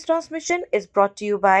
This transmission is brought to you by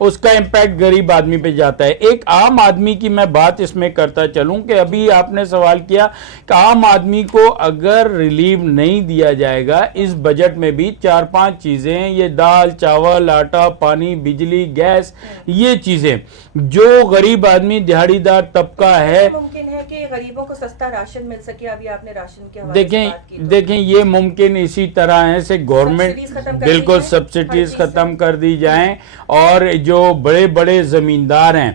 اس کا impact غریب آدمی پہ جاتا ہے. ایک عام آدمی کی میں بات اس میں کرتا چلوں کہ ابھی آپ نے سوال کیا کہ عام آدمی کو اگر ریلیف نہیں دیا جائے گا اس بجٹ میں بھی 4-5 چیزیں ہیں, یہ دال چاول آٹا پانی بجلی گیس, یہ چیزیں جو غریب آدمی دیہڑی دار طبقہ ہے. ممکن ہے کہ غریبوں کو سستا راشن مل سکے. ابھی آپ نے راشن کے حوالے سے بات کی. دیکھیں یہ ممکن اسی طرح ہے سے گورنمنٹ بالکل سبسڈیز ختم کر دی جائیں, اور جو بڑے بڑے زمیندار ہیں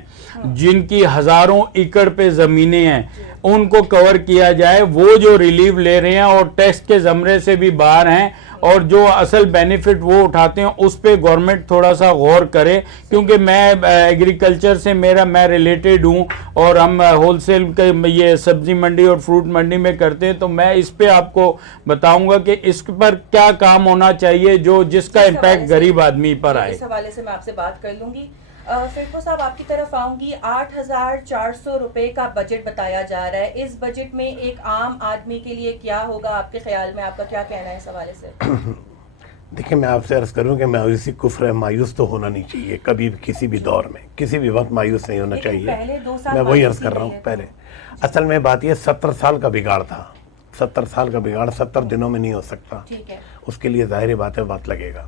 جن کی ہزاروں ایکڑ پہ زمینیں ہیں ان کو کور کیا جائے. وہ جو ریلیف لے رہے ہیں اور ٹیکس کے زمرے سے بھی باہر ہیں اور جو اصل بینیفٹ وہ اٹھاتے ہیں اس پہ گورنمنٹ تھوڑا سا غور کرے, کیونکہ میں ایگریکلچر سے میں ریلیٹڈ ہوں اور ہم ہول سیل یہ سبزی منڈی اور فروٹ منڈی میں کرتے ہیں, تو میں اس پہ آپ کو بتاؤں گا کہ اس پر کیا کام ہونا چاہیے جس کا امپیکٹ غریب آدمی پر آئے. اس حوالے سے میں آپ سے بات کر لوں گی. فرقو صاحب آپ کی طرف آؤں گی. 8,400 روپے کا بجٹ بتایا جا رہا ہے. اس بجٹ میں ایک عام آدمی کے لیے کیا ہوگا آپ کے خیال میں؟ آپ کا کیا کہنا ہے اس حوالے سے؟ دیکھیں میں آپ سے عرض کروں کہ مایوسی کفر ہے, مایوس تو ہونا نہیں چاہیے کبھی بھی, کسی بھی دور میں کسی بھی وقت مایوس نہیں ہونا چاہیے. میں وہی عرض کر رہا ہوں. پہلے اصل میں بات یہ 70 سال کا بگاڑ تھا. 70 سال کا بگاڑ 70 دنوں میں نہیں ہو سکتا. اس کے لیے ظاہر بات ہے وقت لگے گا.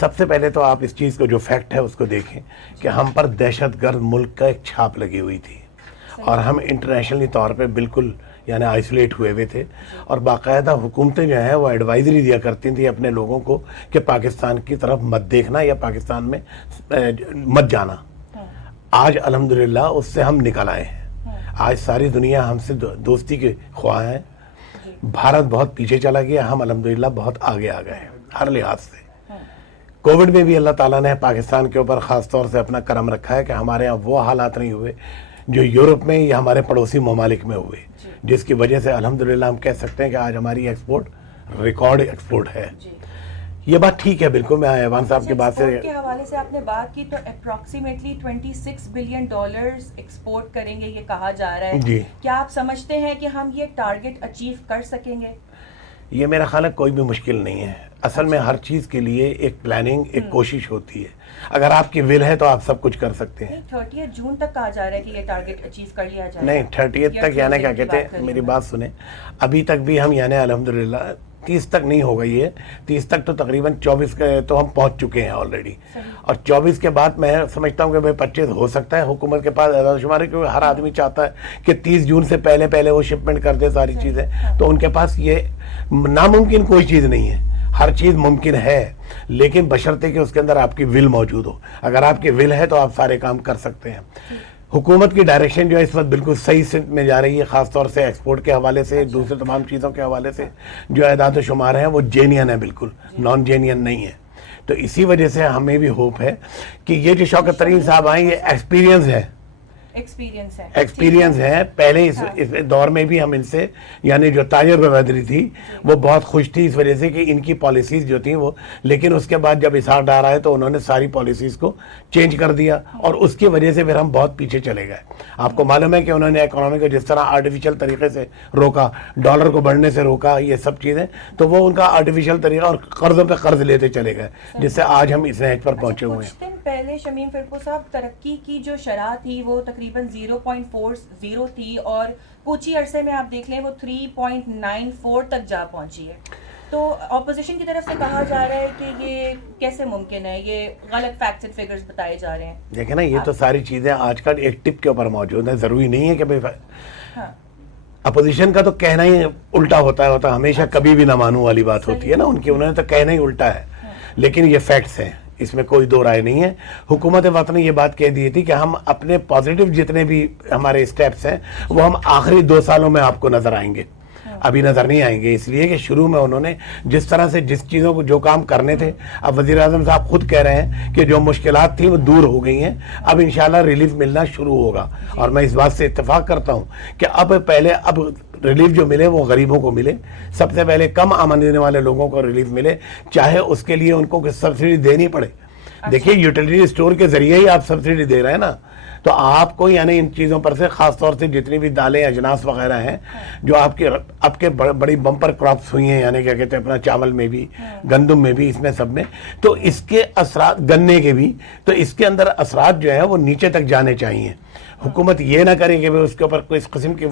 سب سے پہلے تو آپ اس چیز کو جو فیکٹ ہے اس کو دیکھیں کہ ہم پر دہشت گرد ملک کا ایک چھاپ لگی ہوئی تھی اور ہم انٹرنیشنلی طور پہ بالکل یعنی آئسولیٹ ہوئے ہوئے تھے, اور باقاعدہ حکومتیں جو ہیں وہ ایڈوائزری دیا کرتی تھیں اپنے لوگوں کو کہ پاکستان کی طرف مت دیکھنا یا پاکستان میں مت جانا. آج الحمدللہ اس سے ہم نکل آئے ہیں. آج ساری دنیا ہم سے دوستی کے خواہاں ہیں. بھارت بہت پیچھے چلا گیا, ہم الحمدللہ بہت آگے آ گئے ہیں ہر لحاظ سے. کووڈ میں بھی اللہ تعالیٰ نے پاکستان کے اوپر خاص طور سے اپنا کرم رکھا ہے کہ ہمارے یہاں وہ حالات نہیں ہوئے جو یورپ میں یا ہمارے پڑوسی ممالک میں ہوئے, جس کی وجہ سے الحمدللہ ہم کہہ سکتے ہیں کہ آج ہماری ایکسپورٹ ریکارڈ ایکسپورٹ ہے. یہ بات ٹھیک ہے بالکل. میں ایوان صاحب کی بات سے کے حوالے سے آپ نے بات کی تو اپروکسیمیٹلی $26 بلین ایکسپورٹ کریں گے یہ کہا جا رہا ہے. کیا آپ سمجھتے ہیں کہ ہم یہ ٹارگٹ اچیو کر سکیں گے؟ یہ میرا خیال ہے کوئی بھی مشکل نہیں ہے. اصل میں ہر چیز کے لیے ایک پلاننگ ایک کوشش ہوتی ہے. اگر آپ کی ول ہے تو آپ سب کچھ کر سکتے ہیں. 30 جون تک کہا جا رہا ہے کہ یہ ٹارگٹ اچیو کر لیا جائے. نہیں 30 تک یعنی کیا کہتے ہیں, میری بات سنیں, ابھی تک بھی ہم یعنی الحمدللہ 30 تک نہیں ہوگا. یہ 30 تک تو تقریباً 24 کے تو ہم پہنچ چکے ہیں آلریڈی, اور 24 کے بعد میں سمجھتا ہوں کہ 25 ہو سکتا ہے. حکومت کے پاس اعداد و شمار ہے کیونکہ ہر آدمی چاہتا ہے کہ 30 جون سے پہلے وہ شپمنٹ کر دے ساری چیزیں, تو ان کے پاس یہ ناممکن کوئی چیز نہیں ہے. ہر چیز ممکن ہے لیکن بشرطے کہ اس کے اندر آپ کی ول موجود ہو. اگر آپ کی ول ہے تو آپ سارے کام کر سکتے ہیں. حکومت کی ڈائریکشن جو ہے اس وقت بالکل صحیح سمت میں جا رہی ہے, خاص طور سے ایکسپورٹ کے حوالے سے, دوسرے تمام چیزوں کے حوالے سے. جو اعداد و شمار ہیں وہ جینین ہے, بالکل نان جینین نہیں ہے. تو اسی وجہ سے ہمیں بھی ہوپ ہے کہ یہ جو شوکت ترین صاحب آئیں یہ ایکسپیرینس ہے. پہلے اس دور میں بھی ہم ان سے یعنی جو تاجر بہادری تھی وہ بہت خوش تھی اس وجہ سے کہ ان کی پالیسیز جو تھیں وہ, لیکن اس کے بعد جب اسحاق ڈار آئے تو انہوں نے ساری پالیسیز کو چینج کر دیا اور اس کی وجہ سے پھر ہم بہت پیچھے چلے گئے. آپ کو معلوم ہے کہ انہوں نے اکانومی کو جس طرح آرٹیفیشل طریقے سے روکا, ڈالر کو بڑھنے سے روکا, یہ سب چیزیں, تو وہ ان کا آرٹیفیشل طریقہ اور قرضوں پہ قرض لیتے چلے گئے, جس سے آج ہم اس نہج پر پہنچے ہوئے ہیں. پہلے شمیم فرقو صاحب ترقی کی جو شرح تھی وہ تقریباً 0.40 تھی اور کچھ ہی عرصے میں آپ دیکھ لیں وہ 3.94 تک جا پہنچی ہے. تو اپوزیشن کی طرف سے کہا جا رہا ہے کہ یہ کیسے ممکن ہے, یہ غلط فیکٹس اینڈ فگرز بتائے جا رہے ہیں. دیکھیں نا, یہ تو ساری چیزیں آج کل ایک ٹپ کے اوپر موجود ہیں. ضروری نہیں ہے کہ اپوزیشن کا تو کہنا ہی الٹا ہوتا ہے, ہمیشہ کبھی بھی نہ مانوں والی بات ہوتی ہے نا ان کی, انہوں نے تو کہنا ہی الٹا ہے. لیکن یہ فیکٹس ہیں, اس میں کوئی دو رائے نہیں ہے. حکومت وطن نے یہ بات کہہ دی تھی کہ ہم اپنے پازیٹیو جتنے بھی ہمارے اسٹیپس ہیں وہ ہم آخری 2 سالوں میں آپ کو نظر آئیں گے, ابھی نظر نہیں آئیں گے. اس لیے کہ شروع میں انہوں نے جس طرح سے جس چیزوں کو جو کام کرنے تھے, اب وزیر اعظم صاحب خود کہہ رہے ہیں کہ جو مشکلات تھیں وہ دور ہو گئی ہیں, اب انشاءاللہ ریلیف ملنا شروع ہوگا. اور میں اس بات سے اتفاق کرتا ہوں کہ اب ریلیف جو ملے وہ غریبوں کو ملے. سب سے پہلے کم آمدنی دینے والے لوگوں کو ریلیف ملے, چاہے اس کے لیے ان کو سبسڈی دینی پڑے. دیکھیے یوٹیلیٹی اسٹور کے ذریعے ہی آپ سبسڈی دے رہے ہیں نا, تو آپ کو یعنی ان چیزوں پر سے خاص طور سے جتنی بھی دالیں اجناس وغیرہ ہیں جو آپ کے بڑی بمپر کراپس ہوئی ہیں یعنی کیا کہتے ہیں اپنا چاول میں بھی گندم میں بھی اس میں سب میں تو اس کے اثرات گنے کے بھی تو اس کے اندر اثرات جو ہیں وہ نیچے تک جانے چاہیے. حکومت یہ نہ کرے کہ اس کے اوپر کوئی اس قسم کی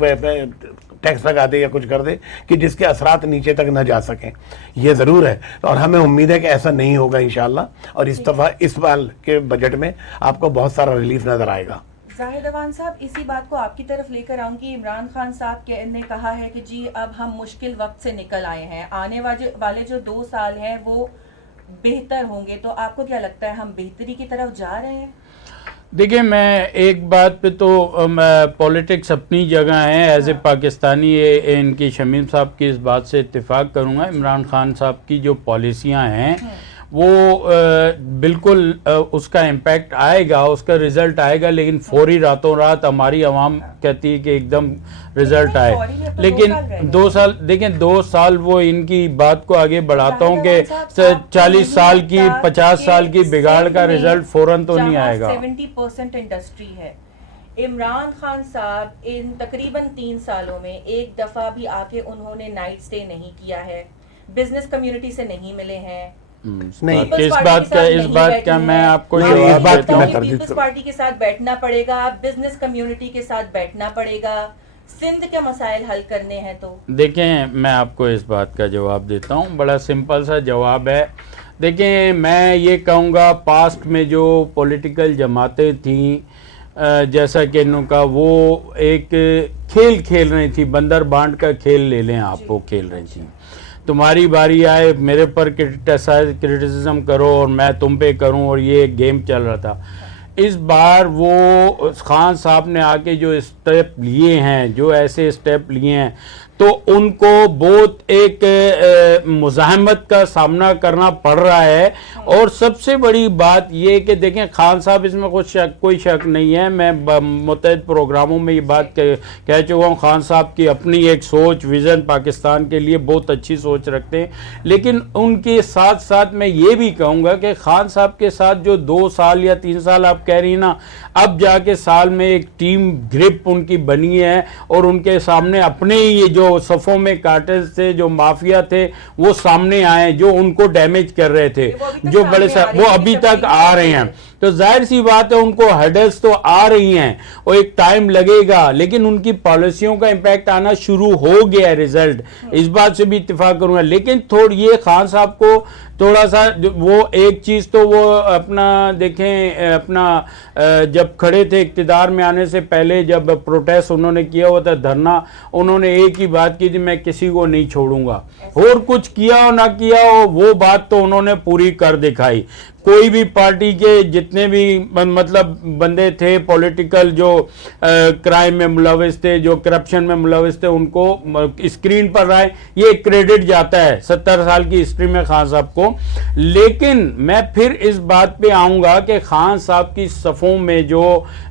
ٹیکس لگا دے یا کچھ کر دے کہ جس کے اثرات نیچے تک نہ جا سکیں. یہ ضرور ہے اور ہمیں امید ہے کہ ایسا نہیں ہوگا انشاءاللہ اور اس دفعہ اس سال کے بجٹ میں آپ کو بہت سارا ریلیف نظر آئے گا. زاہد عوان صاحب اسی بات کو آپ کی طرف لے کر آؤں کہ عمران خان صاحب نے کہا ہے کہ جی اب ہم مشکل وقت سے نکل آئے ہیں, آنے والے جو 2 سال ہیں وہ بہتر ہوں گے, تو آپ کو کیا لگتا ہے ہم بہتری کی طرف جا رہے ہیں؟ دیکھیں میں ایک بات پہ تو پولیٹکس اپنی جگہ ہے, ایز اے پاکستانی ان کی شمیم صاحب کی اس بات سے اتفاق کروں گا. عمران خان صاحب کی جو پالیسیاں ہیں وہ بالکل اس کا امپیکٹ آئے گا, اس کا رزلٹ آئے گا, لیکن فوری راتوں رات ہماری عوام کہتی ہے کہ ایک دم رزلٹ آئے. لیکن 2 سال دیکھیں 2 سال وہ ان کی بات کو آگے بڑھاتا ہوں کہ 40 سال کی 50 سال کی بگاڑ کا رزلٹ فوراً تو نہیں آئے گا. 70% انڈسٹری ہے. عمران خان صاحب ان تقریباً 3 سالوں میں ایک دفعہ بھی آ کے انہوں نے نائٹ سٹے نہیں کیا ہے, بزنس کمیونٹی سے نہیں ملے ہیں. اس بات کا میں آپ کو پیپلز پارٹی کے ساتھ بیٹھنا پڑے گا, بزنس کمیونٹی کے ساتھ بیٹھنا پڑے گا, سندھ کے مسائل حل کرنے ہیں. تو دیکھیں میں آپ کو اس بات کا جواب دیتا ہوں, بڑا سمپل سا جواب ہے. دیکھیں میں یہ کہوں گا پاسٹ میں جو پولیٹیکل جماعتیں تھیں جیسا کہ انہوں کا وہ ایک کھیل کھیل رہی تھی, بندر بانٹ کا کھیل لے لیں آپ, کو کھیل رہی تھی. تمہاری باری آئے میرے پر کرٹیسزم کرو اور میں تم پہ کروں, اور یہ گیم چل رہا تھا. اس بار وہ خان صاحب نے آ کے جو اسٹیپ لیے ہیں, جو ایسے اسٹیپ لیے ہیں, تو ان کو بہت ایک مزاحمت کا سامنا کرنا پڑ رہا ہے. اور سب سے بڑی بات یہ کہ دیکھیں خان صاحب اس میں کوئی شک نہیں ہے, میں متعدد پروگراموں میں یہ بات کہہ چکا ہوں, خان صاحب کی اپنی ایک سوچ ویژن پاکستان کے لیے بہت اچھی سوچ رکھتے ہیں. لیکن ان کے ساتھ ساتھ میں یہ بھی کہوں گا کہ خان صاحب کے ساتھ جو 2 سال یا 3 سال آپ کہہ رہی نا, اب جا کے سال میں ایک ٹیم گرپ ان کی بنی ہے اور ان کے سامنے اپنے یہ جو صفوں میں کارٹلز تھے, جو مافیا تھے, وہ سامنے آئے, جو ان کو ڈیمیج کر رہے تھے, جو بڑے وہ ابھی تک آ رہے ہیں. تو ظاہر سی بات ہے ان کو ہرڈلز تو آ رہی ہیں اور ایک ٹائم لگے گا, لیکن ان کی پالیسیوں کا امپیکٹ آنا شروع ہو گیا ہے. رزلٹ اس بات سے بھی اتفاق کروں گا. لیکن تھوڑی یہ خان صاحب کو تھوڑا سا وہ ایک چیز تو وہ اپنا دیکھیں اپنا جب کھڑے تھے اقتدار میں آنے سے پہلے, جب پروٹیسٹ انہوں نے کیا ہوا تھا, دھرنا, انہوں نے ایک ہی بات کی تھی, میں کسی کو نہیں چھوڑوں گا. اور کچھ کیا ہو نہ کیا ہو وہ بات تو انہوں نے پوری کر دکھائی. کوئی بھی پارٹی کے جتنے بھی مطلب بندے تھے پولیٹیکل جو کرائم میں ملوث تھے, جو کرپشن میں ملوث تھے, ان کو اسکرین پر رائے, یہ کریڈٹ جاتا ہے 70 سال کی ہسٹری میں خان صاحب کو. لیکن میں پھر اس بات پہ آؤں گا کہ خان صاحب کی صفوں میں جو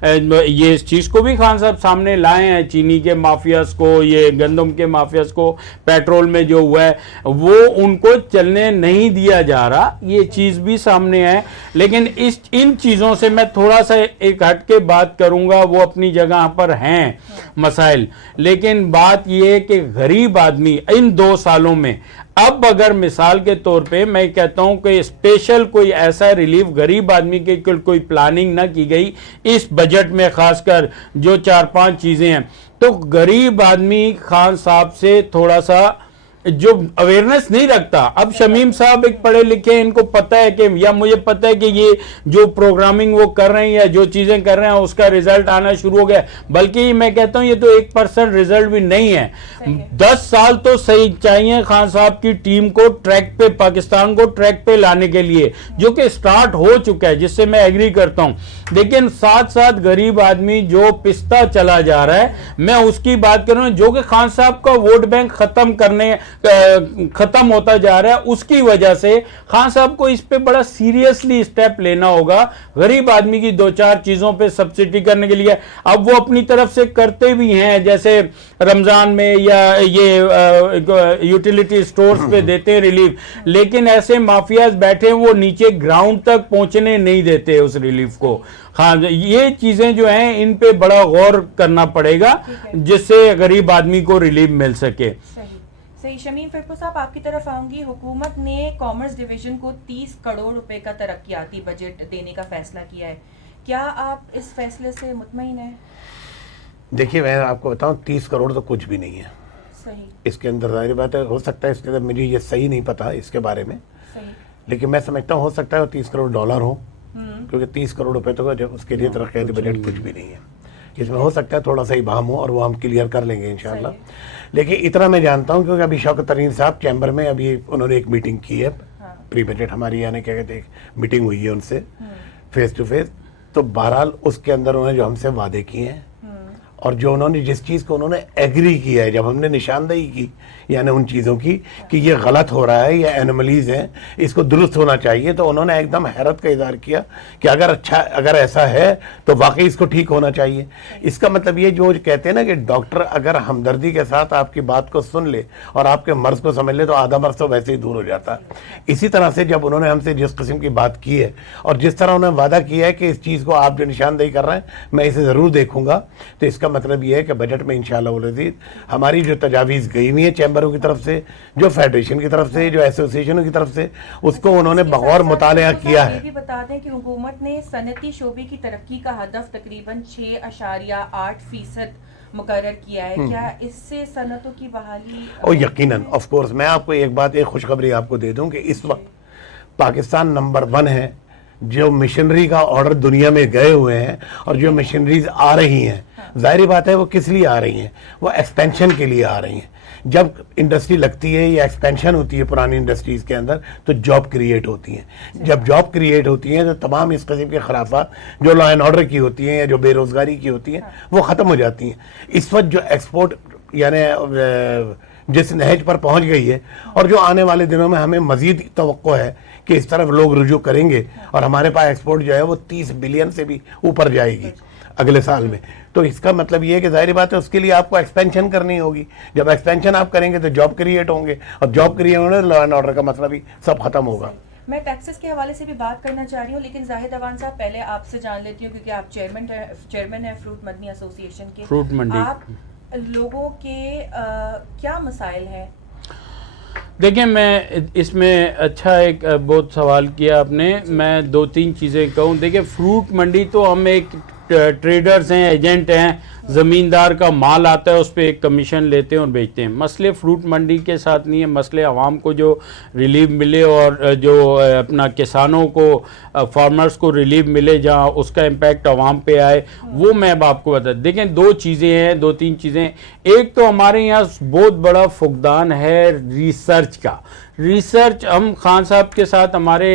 یہ اس چیز کو بھی خان صاحب سامنے لائے ہیں, چینی کے مافیاز کو, یہ گندم کے مافیاز کو, پیٹرول میں جو ہوا ہے وہ ان کو چلنے نہیں دیا جا رہا, یہ چیز بھی سامنے ہے. لیکن ان چیزوں سے میں تھوڑا سا ایک ہٹ کے بات کروں گا, وہ اپنی جگہ پر ہیں مسائل. لیکن بات یہ ہے کہ غریب آدمی ان 2 سالوں میں, اب اگر مثال کے طور پہ میں کہتا ہوں کہ اسپیشل کوئی ایسا ریلیف غریب آدمی کے کوئی پلاننگ نہ کی گئی اس بجٹ میں, خاص کر جو 4-5 چیزیں ہیں, تو غریب آدمی خان صاحب سے تھوڑا سا جو اویئرنس نہیں رکھتا. اب شمیم صاحب ایک پڑھے لکھے, ان کو پتہ ہے کہ, یا مجھے پتہ ہے کہ یہ جو پروگرامنگ وہ کر رہے ہیں یا جو چیزیں کر رہے ہیں اس کا رزلٹ آنا شروع ہو گیا. بلکہ میں کہتا ہوں یہ تو 1% رزلٹ بھی نہیں ہے. 10 سال تو صحیح چاہیے خان صاحب کی ٹیم کو ٹریک پہ, پاکستان کو ٹریک پہ لانے کے لیے, جو کہ سٹارٹ ہو چکا ہے, جس سے میں ایگری کرتا ہوں. لیکن ساتھ ساتھ غریب آدمی جو پستا چلا جا رہا ہے, میں اس کی بات کر رہا ہوں, جو کہ خان صاحب کا ووٹ بینک ختم کرنے ختم ہوتا جا رہا ہے. اس کی وجہ سے خان صاحب کو اس پہ بڑا سیریسلی اسٹیپ لینا ہوگا غریب آدمی کی 2-4 چیزوں پہ سبسڈی کرنے کے لیے. اب وہ اپنی طرف سے کرتے بھی ہیں, جیسے رمضان میں یا یہ یوٹیلیٹی سٹورز پہ دیتے ہیں ریلیف, لیکن ایسے مافیاز بیٹھے وہ نیچے گراؤنڈ تک پہنچنے نہیں دیتے اس ریلیف کو. ہاں, یہ چیزیں جو ہیں ان پہ بڑا غور کرنا پڑے گا جس سے غریب آدمی کو ریلیف مل سکے. صحیح. شمیم فرقو صاحب, آپ کی طرف آؤں گی. حکومت نے کامرس ڈویژن کو 30 کروڑ روپے کا ترقیاتی بجٹ دینے کا فیصلہ کیا ہے. کیا آپ اس فیصلے سے مطمئن ہیں؟ دیکھیے میں آپ کو بتاؤں 30 کروڑ تو کچھ بھی نہیں ہے. صحیح. اس کے اندر ظاہر بات ہے, ہو سکتا ہے اس کے اندر, مجھے یہ صحیح نہیں پتا اس کے بارے میں, صحیح, لیکن میں سمجھتا ہوں ہو سکتا ہے وہ 30 کروڑ ڈالر ہو, کیونکہ 30 کروڑ روپے تو اس کے لیے ترقیاتی بجٹ کچھ بھی نہیں ہے. اس میں ہو سکتا ہے تھوڑا سا ابہام ہو اور وہ ہم کلیئر کر لیں گے انشاءاللہ. لیکن اتنا میں جانتا ہوں کیونکہ ابھی شوکت ترین صاحب چیمبر میں ابھی انہوں نے ایک میٹنگ کی ہے, پری بجٹ ہماری یعنی کیا کہتے ہیں میٹنگ ہوئی ہے ان سے فیس ٹو فیس. تو بہرحال اس کے اندر انہوں نے جو ہم سے وعدے کیے ہیں اور جو انہوں نے جس چیز کو انہوں نے ایگری کیا ہے, جب ہم نے نشاندہی کی یعنی ان چیزوں کی کہ یہ غلط ہو رہا ہے, یہ اینوملیز ہیں, اس کو درست ہونا چاہیے, تو انہوں نے ایک دم حیرت کا اظہار کیا کہ اگر ایسا ہے تو واقعی اس کو ٹھیک ہونا چاہیے. اس کا مطلب یہ جو کہتے ہیں نا کہ ڈاکٹر اگر ہمدردی کے ساتھ آپ کی بات کو سن لے اور آپ کے مرض کو سمجھ لے تو آدھا مرض تو ویسے ہی دور ہو جاتا. اسی طرح سے جب انہوں نے ہم سے جس قسم کی بات کی ہے اور جس طرح انہوں نے وعدہ کیا ہے کہ اس چیز کو آپ جو نشاندہی کر رہے ہیں میں اسے ضرور دیکھوں گا, تو اس کا مطلب یہ ہے کہ بجٹ میں انشاءاللہ والعزیز ہماری جو تجاویز گئی ہوئی ہیں چیمبروں کی طرف سے, جو فیڈریشن کی طرف سے, جو ایسوسیشنوں کی طرف سے, اس کو انہوں نے بغور مطالعہ کیا ہے. یہ بھی بتا دیں کہ حکومت نے صنعتی شعبے کی ترقی کا ہدف تقریباً 6.8% مقرر کیا ہے. کیا اس سے صنعتوں کی بحالی؟ او یقیناً, آف کورس. میں آپ کو ایک بات, ایک خوشخبری آپ کو دے دوں کہ اس وقت پاکستان نمبر 1 ہے جو مشنری کا آرڈر دنیا میں گئے ہوئے ہیں, اور جو مشنریز آ رہی ہیں ظاہری بات ہے وہ کس لیے آ رہی ہیں, وہ ایکسپینشن کے لیے آ رہی ہیں. جب انڈسٹری لگتی ہے یا ایکسپینشن ہوتی ہے پرانی انڈسٹریز کے اندر تو جاب کریٹ ہوتی ہیں. جب جاب کریٹ ہوتی ہیں تو تمام اس قسم کے خرافات جو لا اینڈ آرڈر کی ہوتی ہیں یا جو بے روزگاری کی ہوتی ہیں وہ ختم ہو جاتی ہیں. اس وقت جو ایکسپورٹ یعنی جس نہج پر پہنچ گئی ہے اور جو آنے والے دنوں میں ہمیں مزید توقع ہے کہ اس طرف لوگ رجوع کریں گے اور ہمارے پاس ایکسپورٹ جو ہے وہ 30 بلین سے بھی اوپر جائے گی اگلے سال میں, تو اس کا مطلب یہ ہے کہ ظاہری بات ہے اس کے لیے آپ کو ایکسپینشن کرنی ہوگی. جب ایکسپینشن آپ کریں گے تو جاب کریٹ ہوں گے, اور جاب کریٹ ہونے لا اینڈ آرڈر کا مسئلہ بھی سب ختم ہوگا. میں ٹیکسز کے حوالے سے بھی بات کرنا چاہ رہی ہوں, لیکن زاہد اوان صاحب پہلے آپ سے جان لیتی ہوں کیونکہ آپ چیئرمین ہیں فروٹ منڈی ایسوسی ایشن کے. فروٹ منڈی آپ لوگوں کے کیا مسائل ہیں؟ دیکھیں میں اس میں اچھا ایک بہت سوال کیا آپ نے, میں 2-3 چیزیں کہوں. دیکھیں فروٹ منڈی تو ہم ایک ٹریڈرز ہیں, ایجنٹ ہیں, زمیندار کا مال آتا ہے اس پہ ایک کمیشن لیتے ہیں اور بیچتے ہیں. مسئلے فروٹ منڈی کے ساتھ نہیں ہے, مسئلے عوام کو جو ریلیف ملے اور جو اپنا کسانوں کو فارمرز کو ریلیف ملے جہاں اس کا امپیکٹ عوام پہ آئے وہ میں اب آپ کو بتا. دیکھیں 2 چیزیں ہیں, 2-3 چیزیں. ایک تو ہمارے یہاں بہت بڑا فقدان ہے ریسرچ کا. ریسرچ ہم خان صاحب کے ساتھ ہمارے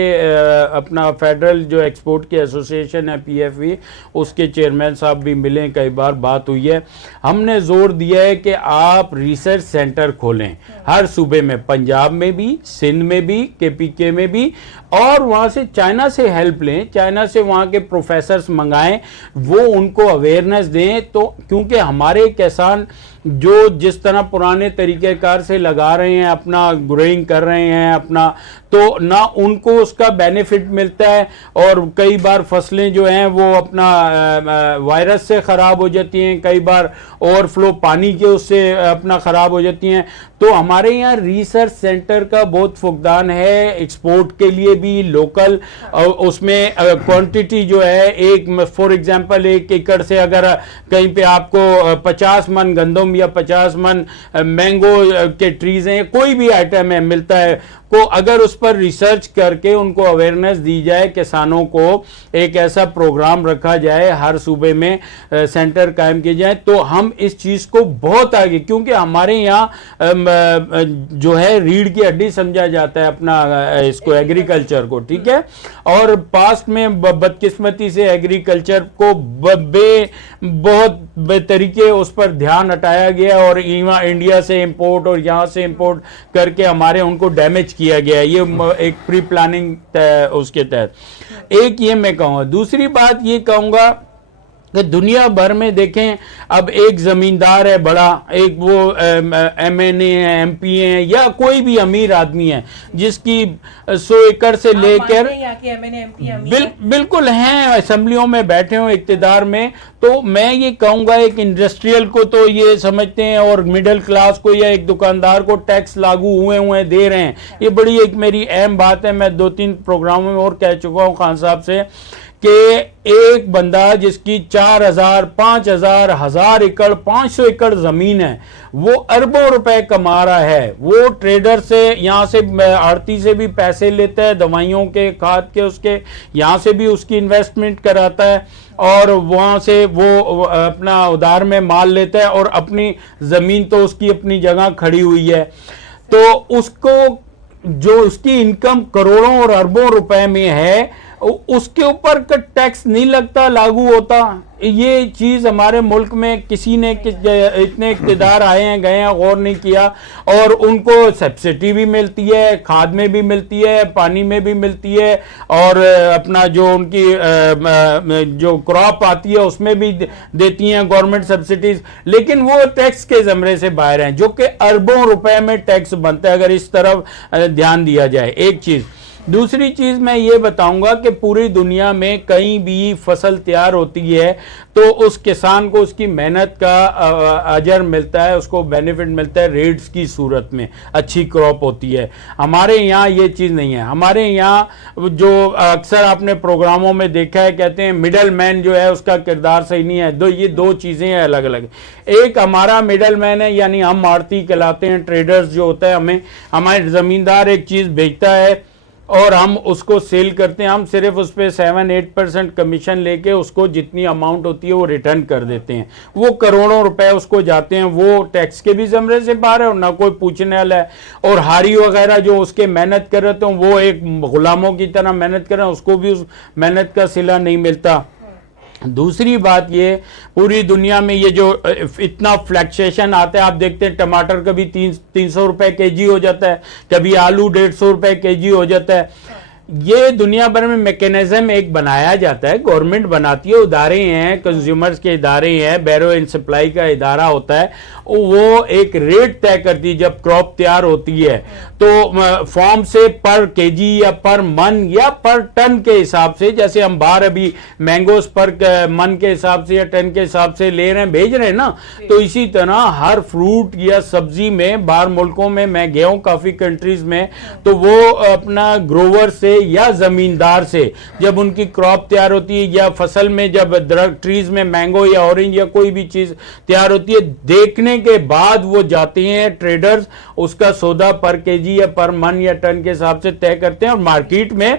اپنا فیڈرل جو ایکسپورٹ کی ایسوسی ایشن ہے PFE اس کے چیئرمین صاحب بھی ملیں, کئی بار بات ہوئی ہے. ہم نے زور دیا ہے کہ آپ ریسرچ سینٹر کھولیں ہر صوبے میں, پنجاب میں بھی, سندھ میں بھی, KPK میں بھی, اور وہاں سے چائنا سے ہیلپ لیں, چائنا سے وہاں کے پروفیسرز منگائیں, وہ ان کو اویئرنیس دیں. تو کیونکہ ہمارے کسان جو جس طرح پرانے طریقہ کار سے لگا رہے ہیں, اپنا گروئنگ کر رہے ہیں اپنا, تو نہ ان کو اس کا بینیفٹ ملتا ہے, اور کئی بار فصلیں جو ہیں وہ اپنا وائرس سے خراب ہو جاتی ہیں, کئی بار اوور فلو پانی کے اس سے اپنا خراب ہو جاتی ہیں. تو ہمارے یہاں ریسرچ سینٹر کا بہت فقدان ہے, ایکسپورٹ کے لیے بھی, لوکل. اس میں کوانٹٹی جو ہے ایک فور ایگزامپل 1 ایکڑ سے اگر کہیں پہ آپ کو 50 من گندم یا 50 من مینگو کے ٹریز ہیں, کوئی بھی آئٹم ہے ملتا ہے, کو اگر اس پر ریسرچ کر کے ان کو اویئرنیس دی جائے, کسانوں کو ایک ایسا پروگرام رکھا جائے, ہر صوبے میں سینٹر قائم کیے جائیں, تو ہم اس چیز کو بہت آگے, کیونکہ ہمارے یہاں جو ہے ریڑھ کی ہڈی سمجھا جاتا ہے اپنا اس کو ایگریکلچر کو, ٹھیک ہے, اور پاسٹ میں بدقسمتی سے ایگریکلچر کو بہت بے طریقے اس پر دھیان ہٹایا گیا, اور انڈیا سے امپورٹ اور یہاں سے امپورٹ کر کے ہمارے ان کو ڈیمیج کیا گیا, یہ ایک پری پلاننگ اس کے تحت. ایک یہ میں کہوں گا. دوسری بات یہ کہوں گا کہ دنیا بھر میں دیکھیں, اب ایک زمیندار ہے بڑا, ایک وہ ایم این اے ہیں, ایم پی اے ہیں, یا کوئی بھی امیر آدمی ہے جس کی 100 ایکڑ سے لے کر بالکل ہیں, اسمبلیوں میں بیٹھے ہوں اقتدار میں, تو میں یہ کہوں گا ایک انڈسٹریل کو تو یہ سمجھتے ہیں, اور مڈل کلاس کو یا ایک دکاندار کو ٹیکس لاگو ہوئے دے رہے ہیں. یہ بڑی ایک میری اہم بات ہے, میں 2-3 پروگراموں میں اور کہہ چکا ہوں خان صاحب سے, کہ ایک بندہ جس کی 4,000 5,000 1000 ایکڑ 500 ایکڑ زمین ہے, وہ اربوں روپے کما رہا ہے, وہ ٹریڈر سے یہاں سے آڑتی سے بھی پیسے لیتا ہے, دوائیوں کے, کھاد کے, اس کے یہاں سے بھی اس کی انویسٹمنٹ کراتا ہے, اور وہاں سے وہ اپنا ادھار میں مال لیتا ہے, اور اپنی زمین تو اس کی اپنی جگہ کھڑی ہوئی ہے, تو اس کو جو اس کی انکم کروڑوں اور اربوں روپے میں ہے, اس کے اوپر کا ٹیکس نہیں لگتا, لاگو ہوتا. یہ چیز ہمارے ملک میں کسی نے, اتنے اقتدار آئے ہیں گئے ہیں, غور نہیں کیا, اور ان کو سبسڈی بھی ملتی ہے, کھاد میں بھی ملتی ہے, پانی میں بھی ملتی ہے, اور اپنا جو ان کی جو کراپ آتی ہے اس میں بھی دیتی ہیں گورنمنٹ سبسڈیز, لیکن وہ ٹیکس کے زمرے سے باہر ہیں, جو کہ اربوں روپے میں ٹیکس بنتا ہے اگر اس طرف دھیان دیا جائے. ایک چیز. دوسری چیز میں یہ بتاؤں گا کہ پوری دنیا میں کہیں بھی فصل تیار ہوتی ہے تو اس کسان کو اس کی محنت کا اجر ملتا ہے, اس کو بینیفٹ ملتا ہے ریٹس کی صورت میں, اچھی کراپ ہوتی ہے. ہمارے یہاں یہ چیز نہیں ہے. ہمارے یہاں جو اکثر آپ نے پروگراموں میں دیکھا ہے, کہتے ہیں مڈل مین جو ہے اس کا کردار صحیح نہیں ہے. یہ دو چیزیں ہیں الگ الگ. ایک ہمارا مڈل مین ہے, یعنی ہم آڑتی کہلاتے ہیں, ٹریڈرز جو ہوتا ہے, ہمارے زمیندار ایک چیز بیچتا ہے اور ہم اس کو سیل کرتے ہیں, ہم صرف اس پہ 7-8% کمیشن لے کے اس کو جتنی اماؤنٹ ہوتی ہے وہ ریٹرن کر دیتے ہیں. وہ کروڑوں روپے اس کو جاتے ہیں, وہ ٹیکس کے بھی زمرے سے باہر ہے اور نہ کوئی پوچھنے والا ہے. اور ہاری وغیرہ جو اس کے محنت کر رہے ہیں وہ ایک غلاموں کی طرح محنت کر رہے ہیں, اس کو بھی اس محنت کا صلہ نہیں ملتا. دوسری بات یہ, پوری دنیا میں یہ جو اتنا فلیکچویشن آتا ہے, آپ دیکھتے ہیں ٹماٹر کبھی 300 روپے کے جی ہو جاتا ہے, کبھی آلو 150 روپے کے جی ہو جاتا ہے. یہ دنیا بھر میں میکینزم ایک بنایا جاتا ہے, گورنمنٹ بناتی ہے, ادارے ہیں, کنزیومرز کے ادارے ہیں, بیرو اینڈ سپلائی کا ادارہ ہوتا ہے, وہ ایک ریٹ طے کرتی ہے جب کراپ تیار ہوتی ہے, تو فارم سے پر کے جی یا پر من یا پر ٹن کے حساب سے, جیسے ہم باہر ابھی مینگوز پر من کے حساب سے یا ٹن کے حساب سے لے رہے ہیں, بھیج رہے ہیں نا, تو اسی طرح ہر فروٹ یا سبزی میں باہر ملکوں میں میں گیا ہوں کافی کنٹریز میں, تو وہ اپنا گروور سے یا زمیندار سے جب ان کی کراپ تیار ہوتی ہے, یا فصل میں جب درخت ٹریز میں مینگو یا اورنج یا کوئی بھی چیز تیار ہوتی ہے, دیکھنے کے بعد وہ جاتے ہیں ٹریڈرز, اس کا سودا پر کے جی یا پر من یا ٹن کے حساب سے طے کرتے ہیں, اور مارکیٹ میں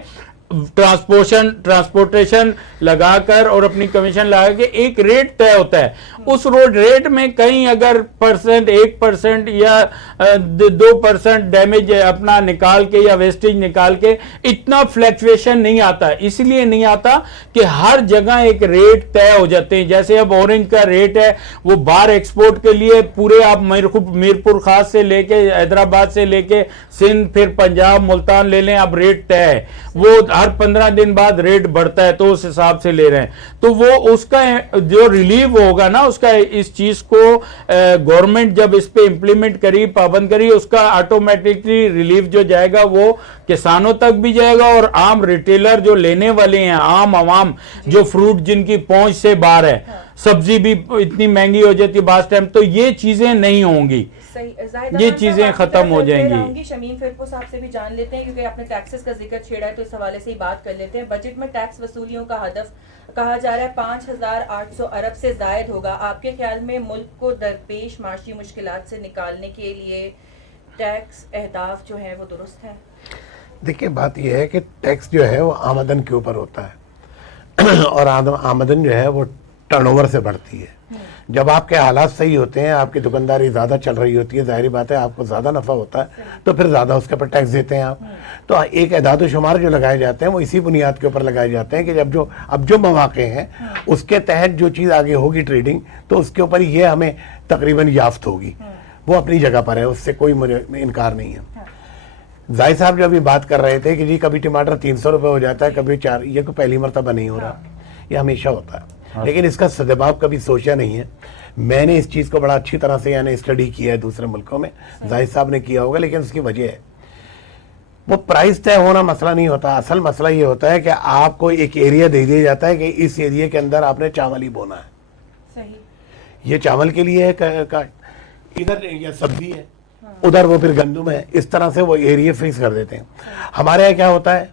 ٹرانسپورٹیشن لگا کر اور اپنی کمیشن لگا کے ایک ریٹ طے ہوتا ہے. اس ریٹ میں کہیں اگر 1% یا 2% ڈیمیج اپنا نکال کے یا ویسٹیج نکال کے, اتنا فلیکچویشن نہیں آتا. اس لیے نہیں آتا کہ ہر جگہ ایک ریٹ طے ہو جاتے ہیں. جیسے اب اورنج کا ریٹ ہے, وہ باہر ایکسپورٹ کے لیے پورے آپ میرپور خاص سے لے کے, حیدرآباد سے لے کے سندھ, پھر پنجاب, ملتان لے لیں, اب ریٹ طے ہے, وہ ہر 15 دن بعد ریٹ بڑھتا ہے, تو اس حساب سے لے رہے ہیں. تو وہ اس کا جو ریلیو ہوگا نا, اس کا اس چیز کو گورنمنٹ جب اس پہ امپلیمنٹ کری, پابند کری, اس کا آٹومیٹکلی ریلیو جو جائے گا وہ کسانوں تک بھی جائے گا, اور عام ریٹیلر جو لینے والے ہیں, عام عوام جو فروٹ جن کی پہنچ سے باہر ہے, سبزی بھی اتنی مہنگی ہو جاتی ہے بعض ٹائم, تو یہ چیزیں نہیں ہوں گی, یہ چیزیں ختم ہو جائیں گی. شمیم فرپو صاحب سے بھی جان لیتے ہیں, کیونکہ آپ نے ٹیکسز کا ذکر چھیڑا ہے تو اس حوالے سے ہی بات کر لیتے ہیں. بجٹ میں ٹیکس وصولیوں کا ہدف کہا جا رہا ہے 5,800 ارب سے زائد ہوگا. آپ کے خیال میں ملک کو درپیش معاشی مشکلات سے نکالنے کے لیے ٹیکس اہداف جو ہے وہ درست ہے؟ دیکھیں بات یہ ہے کہ ٹیکس جو ہے وہ آمدن کے اوپر ہوتا ہے اور آمدن جو ہے وہ ٹرن اوور سے بڑھتی ہے. جب آپ کے حالات صحیح ہوتے ہیں, آپ کی دکانداری زیادہ چل رہی ہوتی ہے, ظاہری بات ہے آپ کو زیادہ نفع ہوتا ہے, تو پھر زیادہ اس کے اوپر ٹیکس دیتے ہیں آپ. تو ایک اعداد و شمار جو لگائے جاتے ہیں وہ اسی بنیاد کے اوپر لگائے جاتے ہیں کہ اب جو مواقع ہیں اس کے تحت جو چیز آگے ہوگی ٹریڈنگ, تو اس کے اوپر یہ ہمیں تقریباً یافت ہوگی. وہ اپنی جگہ پر ہے, اس سے کوئی مجھے انکار نہیں ہے. زاہد صاحب جو ابھی بات کر رہے تھے کہ جی کبھی ٹماٹر 300 روپے ہو جاتا ہے, کبھی 4, یہ کوئی پہلی مرتبہ نہیں ہو رہا, یہ ہمیشہ ہوتا ہے. لیکن اس کا سدباب کبھی سوچا نہیں ہے. میں نے اس چیز کو بڑا اچھی طرح سے یعنی اسٹڈی کیا ہے دوسرے ملکوں میں, زاہد صاحب نے کیا ہوگا, لیکن اس کی وجہ ہے وہ پرائز طے ہونا مسئلہ نہیں ہوتا. اصل مسئلہ یہ ہوتا ہے کہ آپ کو ایک ایریا دے دیا جاتا ہے کہ اس ایریا کے اندر آپ نے چاول ہی بونا ہے. صحیح. یہ چاول کے لیے ہے, ادھر یہ سبزی ہے, ادھر وہ پھر گندم ہے. اس طرح سے وہ ایریا فکس کر دیتے ہیں. ہمارے یہاں کیا ہوتا ہے,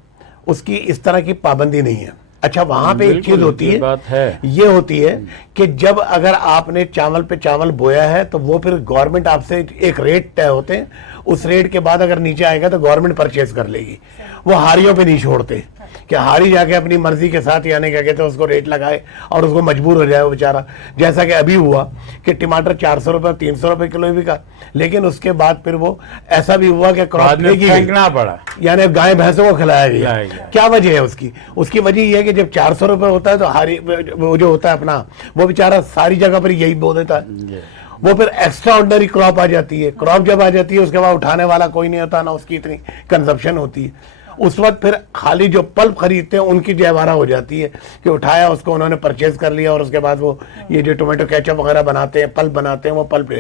اس کی اس طرح کی پابندی نہیں ہے. اچھا وہاں پہ ایک چیز ہوتی ہے, یہ ہوتی ہے کہ جب اگر آپ نے چاول پہ چاول بویا ہے تو وہ پھر گورنمنٹ آپ سے ایک ریٹ طے ہوتے ہیں, اس ریٹ کے بعد اگر نیچے آئے گا تو گورنمنٹ پرچیز کر لے گی. وہ ہاریوں پہ نہیں چھوڑتے کہ ہاری جا کے اپنی مرضی کے ساتھ یعنی کیا کہتے ہیں اس کو ریٹ لگائے اور اس کو مجبور ہو جائے وہ بیچارہ. جیسا کہ ابھی ہوا کہ ٹماٹر 400 روپے 300 روپے کلو بھی کا, لیکن اس کے بعد پھر وہ ایسا بھی ہوا کہ کراپ پھینکنا پڑا, یعنی گائے بھینسوں کو کھلایا گیا. کیا وجہ ہے اس کی وجہ یہ ہے کہ جب 400 روپے ہوتا ہے تو ہاری وہ جو ہوتا ہے اپنا وہ بیچارہ ساری جگہ پر یہی بو دیتا ہے. وہ پھر ایکسٹرا آرڈنری کراپ آ جاتی ہے. کراپ جب آ جاتی ہے اس کے بعد اٹھانے والا کوئی نہیں ہوتا, نہ اس کی اتنی کنزمپشن ہوتی ہے. اس وقت پھر خالی جو پلپ خریدتے ہیں ان کی جیوارہ ہو جاتی ہے کہ اٹھایا اس کو انہوں نے پرچیز کر لیا, اور اس کے بعد وہ یہ جو ٹومیٹو کیچپ وغیرہ بناتے ہیں, پلپ بناتے ہیں, وہ پلپ.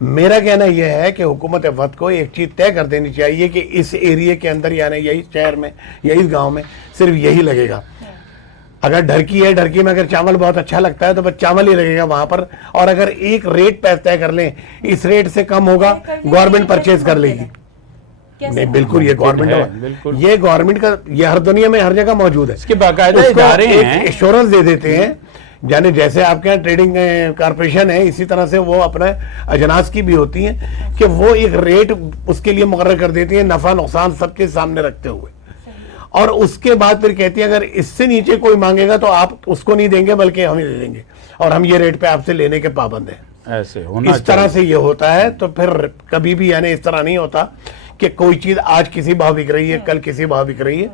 میرا کہنا یہ ہے کہ حکومت وقت کو ایک چیز طے کر دینی چاہیے کہ اس ایریے کے اندر یعنی یہی شہر میں یہی گاؤں میں صرف یہی لگے گا. اگر ڈھرکی ہے, ڈھرکی میں اگر چاول بہت اچھا لگتا ہے تو بس چاول ہی لگے گا وہاں پر. اور اگر ایک ریٹ طے کر لیں, اس ریٹ سے کم ہوگا گورنمنٹ پرچیز کر لے گی. نہیں بالکل, یہ گورنمنٹ کا یہ ہر دنیا میں ہر جگہ موجود ہے. اس کے باقاعدہ ادارے ہیں, انشورنس دے دیتے ہیں. یعنی جیسے آپ کے یہاں ٹریڈنگ کارپوریشن ہے, اسی طرح سے وہ اپنے اجناس کی بھی ہوتی ہیں کہ وہ ایک ریٹ اس کے لیے مقرر کر دیتی ہیں, نفع نقصان سب کے سامنے رکھتے ہوئے. اور اس کے بعد پھر کہتی ہے اگر اس سے نیچے کوئی مانگے گا تو آپ اس کو نہیں دیں گے بلکہ ہمیں دے دیں گے, اور ہم یہ ریٹ پہ آپ سے لینے کے پابند ہیں. ایسے ہونا اس طرح سے یہ ہوتا ہے. تو پھر کبھی بھی یعنی اس طرح نہیں ہوتا کہ کوئی چیز آج کسی بھاؤ بک رہی ہے, کل کسی بھاؤ بک رہی ہے.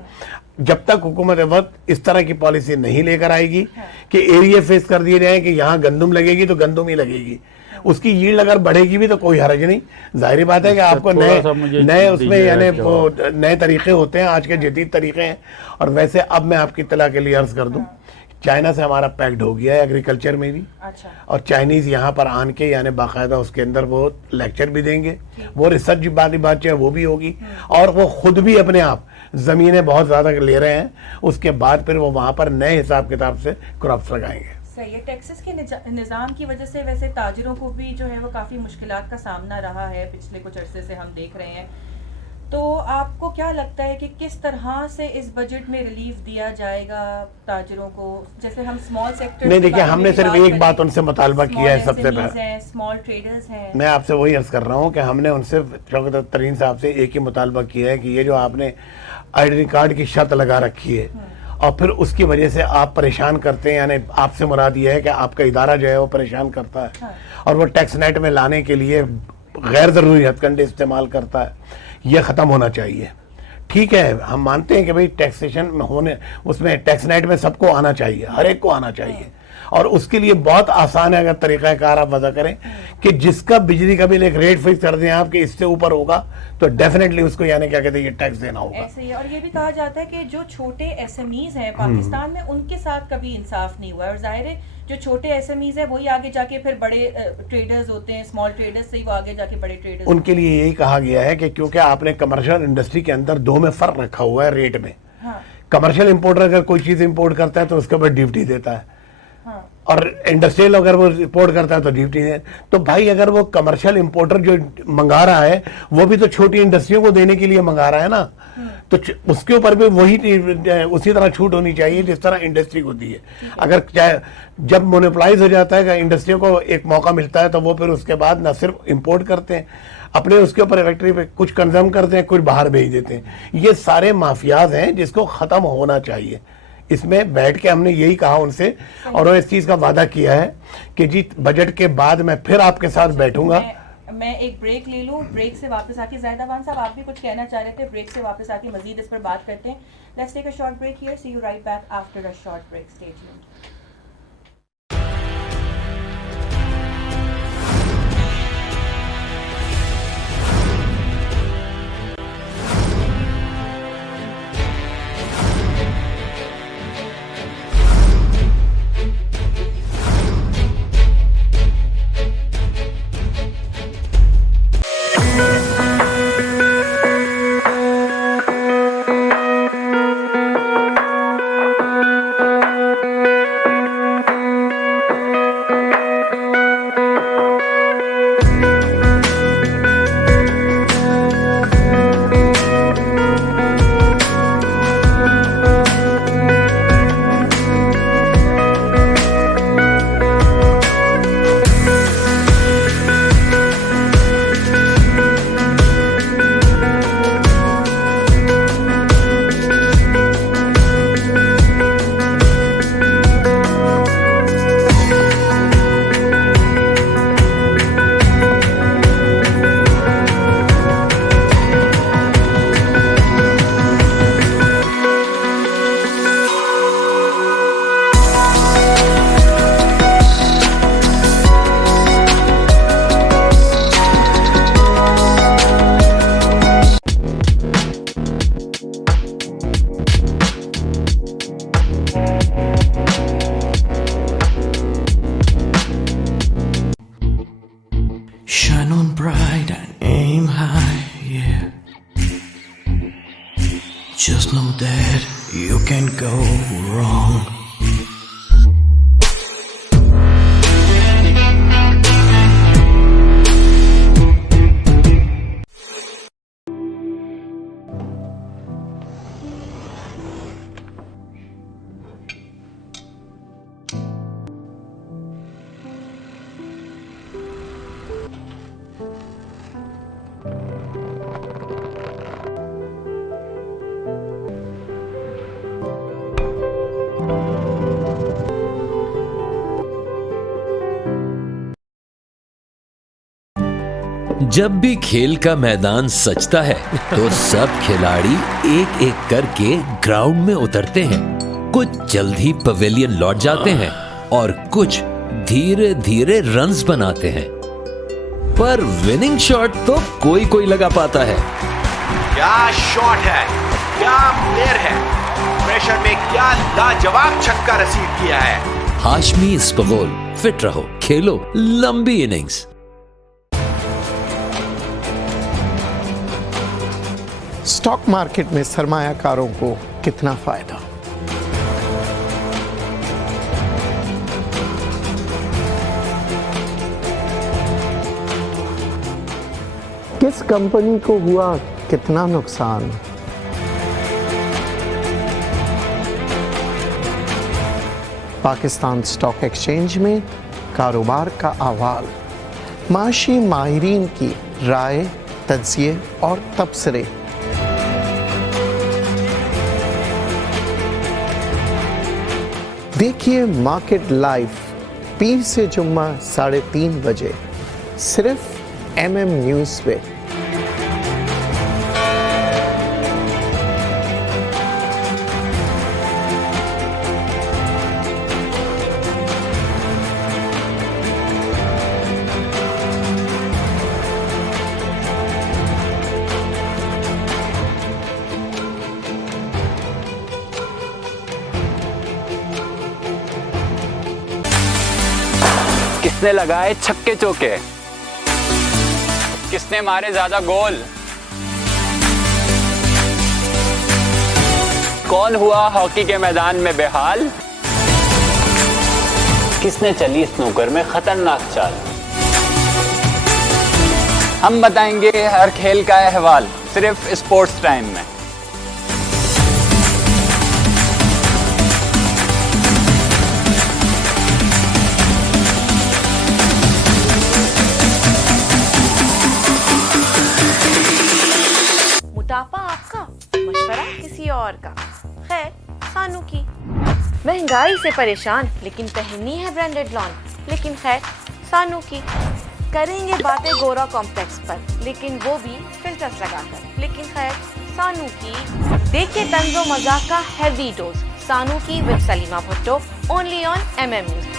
جب تک حکومت وقت اس طرح کی پالیسی نہیں لے کر آئے گی کہ ایریا فیس کر دیے جائیں کہ یہاں گندم لگے گی تو گندم ہی لگے گی, اس کی ییلڈ اگر بڑھے گی بھی تو کوئی حرج نہیں. ظاہری بات ہے کہ آپ کو نئے اس میں یعنی وہ نئے طریقے ہوتے ہیں, آج کے جدید طریقے ہیں. اور ویسے اب میں آپ کی اطلاع کے لیے عرض کر دوں, چائنا سے ہمارا پیکڈ ہو گیا ہے ایگریکلچر میں بھی. اور چائنیز یہاں پر آن کے یعنی باقاعدہ اس کے اندر وہ لیکچر بھی دیں گے, وہ ریسرچ بات چاہے وہ بھی ہوگی, اور وہ خود بھی اپنے آپ زمینیں بہت زیادہ لے رہے ہیں. اس کے بعد پھر وہ وہاں پر نئے حساب کتاب سے کراپس لگائیں گے. صحیح ہے. ٹیکسز کے نظام کی وجہ سے ویسے تاجروں کو بھی جو ہے وہ کافی مشکلات کا سامنا رہا ہے پچھلے کچھ عرصے سے ہم دیکھ رہے ہیں. تو آپ کو کیا لگتا ہے کہ کس طرح سے اس بجٹ میں ریلیف دیا جائے گا تاجروں کو؟ جیسے ہم اسمال سیکٹر نہیں, دیکھیں ہم نے صرف ایک بات ان سے مطالبہ کیا ہے سب سے پہلے, اسمال ٹریڈرز ہیں. میں آپ سے وہی عرض کر رہا ہوں کہ ہم نے ان سے شوکت ترین صاحب سے ایک ہی مطالبہ کیا ہے کہ یہ جو آپ نے آئی ڈی کارڈ کی شرط لگا رکھی ہے اور پھر اس کی وجہ سے آپ پریشان کرتے ہیں, یعنی آپ سے مراد یہ ہے کہ آپ کا ادارہ جو ہے وہ پریشان کرتا ہے اور وہ ٹیکس نیٹ میں لانے کے لیے غیر ضروری ہتھ کنڈے استعمال کرتا ہے, یہ ختم ہونا چاہیے. ٹھیک ہے, ہم مانتے ہیں کہ بھئی ٹیکسیشن میں ہونے اس میں ٹیکس نیٹ میں سب کو آنا چاہیے, ہر ایک کو آنا چاہیے. اور اس کے لیے بہت آسان ہے اگر طریقہ کار آپ وضع کریں کہ جس کا بجلی کا بل ایک ریٹ فکس کر دیں آپ کہ اس سے اوپر ہوگا تو ڈیفینیٹلی اس کو یعنی کیا کہتے ہیں یہ ٹیکس دینا ہوگا. ایسے ہی. اور یہ بھی کہا جاتا ہے کہ جو چھوٹے ایس ایم ایز ہیں پاکستان میں ان کے ساتھ کبھی انصاف نہیں ہوا ہے, اور ظاہر ہے جو چھوٹے ایس ایم ایز ہیں وہی آگے جا کے پھر بڑے ٹریڈرز ہوتے ہیں, اسمال ٹریڈرز سے ہی وہ آگے جا کے بڑے ٹریڈرز. ان کے لیے یہی کہا گیا ہے کہ کیونکہ آپ نے کمرشل انڈسٹری کے اندر دو میں فرق رکھا ہوا ہے ریٹ میں. کمرشل امپورٹر اگر کوئی چیز امپورٹ کرتا ہے تو اس کے اوپر ڈیوٹی دیتا ہے, اور انڈسٹریل اگر وہ امپورٹ کرتا ہے تو ڈیوٹی ہے. تو بھائی اگر وہ کمرشل امپورٹر جو منگا رہا ہے وہ بھی تو چھوٹی انڈسٹریوں کو دینے کے لیے منگا رہا ہے نا, تو اس کے اوپر بھی وہی اسی طرح چھوٹ ہونی چاہیے جس طرح انڈسٹری کو دی ہے. اگر جب مونوپلائز ہو جاتا ہے کہ انڈسٹریوں کو ایک موقع ملتا ہے تو وہ پھر اس کے بعد نہ صرف امپورٹ کرتے ہیں, اپنے اس کے اوپر فیکٹری پہ کچھ کنزم کرتے ہیں, کچھ باہر بھیج دیتے ہیں. یہ سارے مافیاز ہیں جس کو ختم ہونا چاہیے. اس میں بیٹھ کے ہم نے یہی کہا ان سے, اور وہ اس چیز کا وعدہ کیا ہے کہ جی بجٹ کے بعد میں پھر آپ کے ساتھ بیٹھوں گا. میں ایک بریک لے لوں, بریک سے واپس آ کے زاہدہ بان صاحب آپ بھی کچھ کہنا چاہ رہے تھے, بریک سے واپس آ کے مزید اس پر بات کرتے ہیں. Let's take a short break here, see you right back after a short break. Stay tuned. Just know that you can't go wrong. جب بھی کھیل کا میدان سجتا ہے تو سب کھلاڑی ایک ایک کر کے گراؤنڈ میں اترتے ہیں. کچھ جلد ہی پویلین لوٹ جاتے ہیں اور کچھ دھیرے دھیرے رنز بناتے ہیں, پر وننگ شاٹ تو کوئی لگا پاتا ہے. کیا شاٹ ہے, کیا پلیئر ہے, پریشر میں کیا لاجواب چھکا رسید کیا ہے. ہاشمی اسپغول, فٹ رہو, کھیلو لمبی اننگز. اسٹاک مارکیٹ میں سرمایہ کاروں کو کتنا فائدہ؟ کس کمپنی کو ہوا کتنا نقصان؟ پاکستان اسٹاک ایکسچینج میں کاروبار کا احوال, معاشی ماہرین کی رائے, تجزیے اور تبصرے. دیکھیے مارکیٹ لائف پیر سے جمعہ 3:30 بجے صرف MM نیوز پہ. کس نے لگائے چھکے چوکے, کس نے مارے زیادہ گول, کون ہوا ہاکی کے میدان میں بے حال, کس نے چلی سنوکر میں خطرناک چال. ہم بتائیں گے ہر کھیل کا احوال صرف اسپورٹس ٹائم میں. سانو کی. مہنگائی سے پریشان لیکن پہننی ہے برانڈڈ لان, لیکن خیر سانو کی. کریں گے باتیں گورا کمپلیکس پر لیکن وہ بھی فلٹرز لگا کر, لیکن خیر سانو کی. دیکھیے طنز و مزاح کا ہیوی ڈوز سانو کی with Salima Bhutto, only on MM news.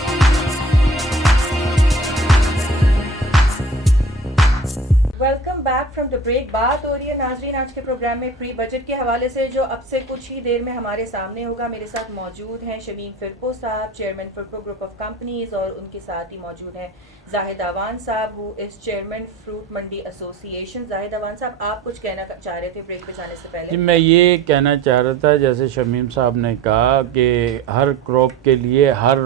Welcome back from the break. بات ہو رہی ہے ناظرین آج کے پروگرام میں پری بجٹ کے حوالے سے, جو اب سے کچھ ہی دیر میں ہمارے سامنے ہوگا. میرے ساتھ موجود ہیں شمیم فرقو صاحب, چیئرمین فرقو گروپ آف کمپنیز, اور ان کے ساتھ ہی موجود ہیں زاہد اعوان صاحب ہو از چیئرمین فروٹ منڈی ایسوسی ایشن. زاہد اعوان صاحب, آپ کچھ کہنا چاہ رہے تھے بریک پہ جانے سے پہلے؟ جی میں یہ کہنا چاہ رہا تھا, جیسے شمیم صاحب نے کہا کہ ہر کراپ کے لیے, ہر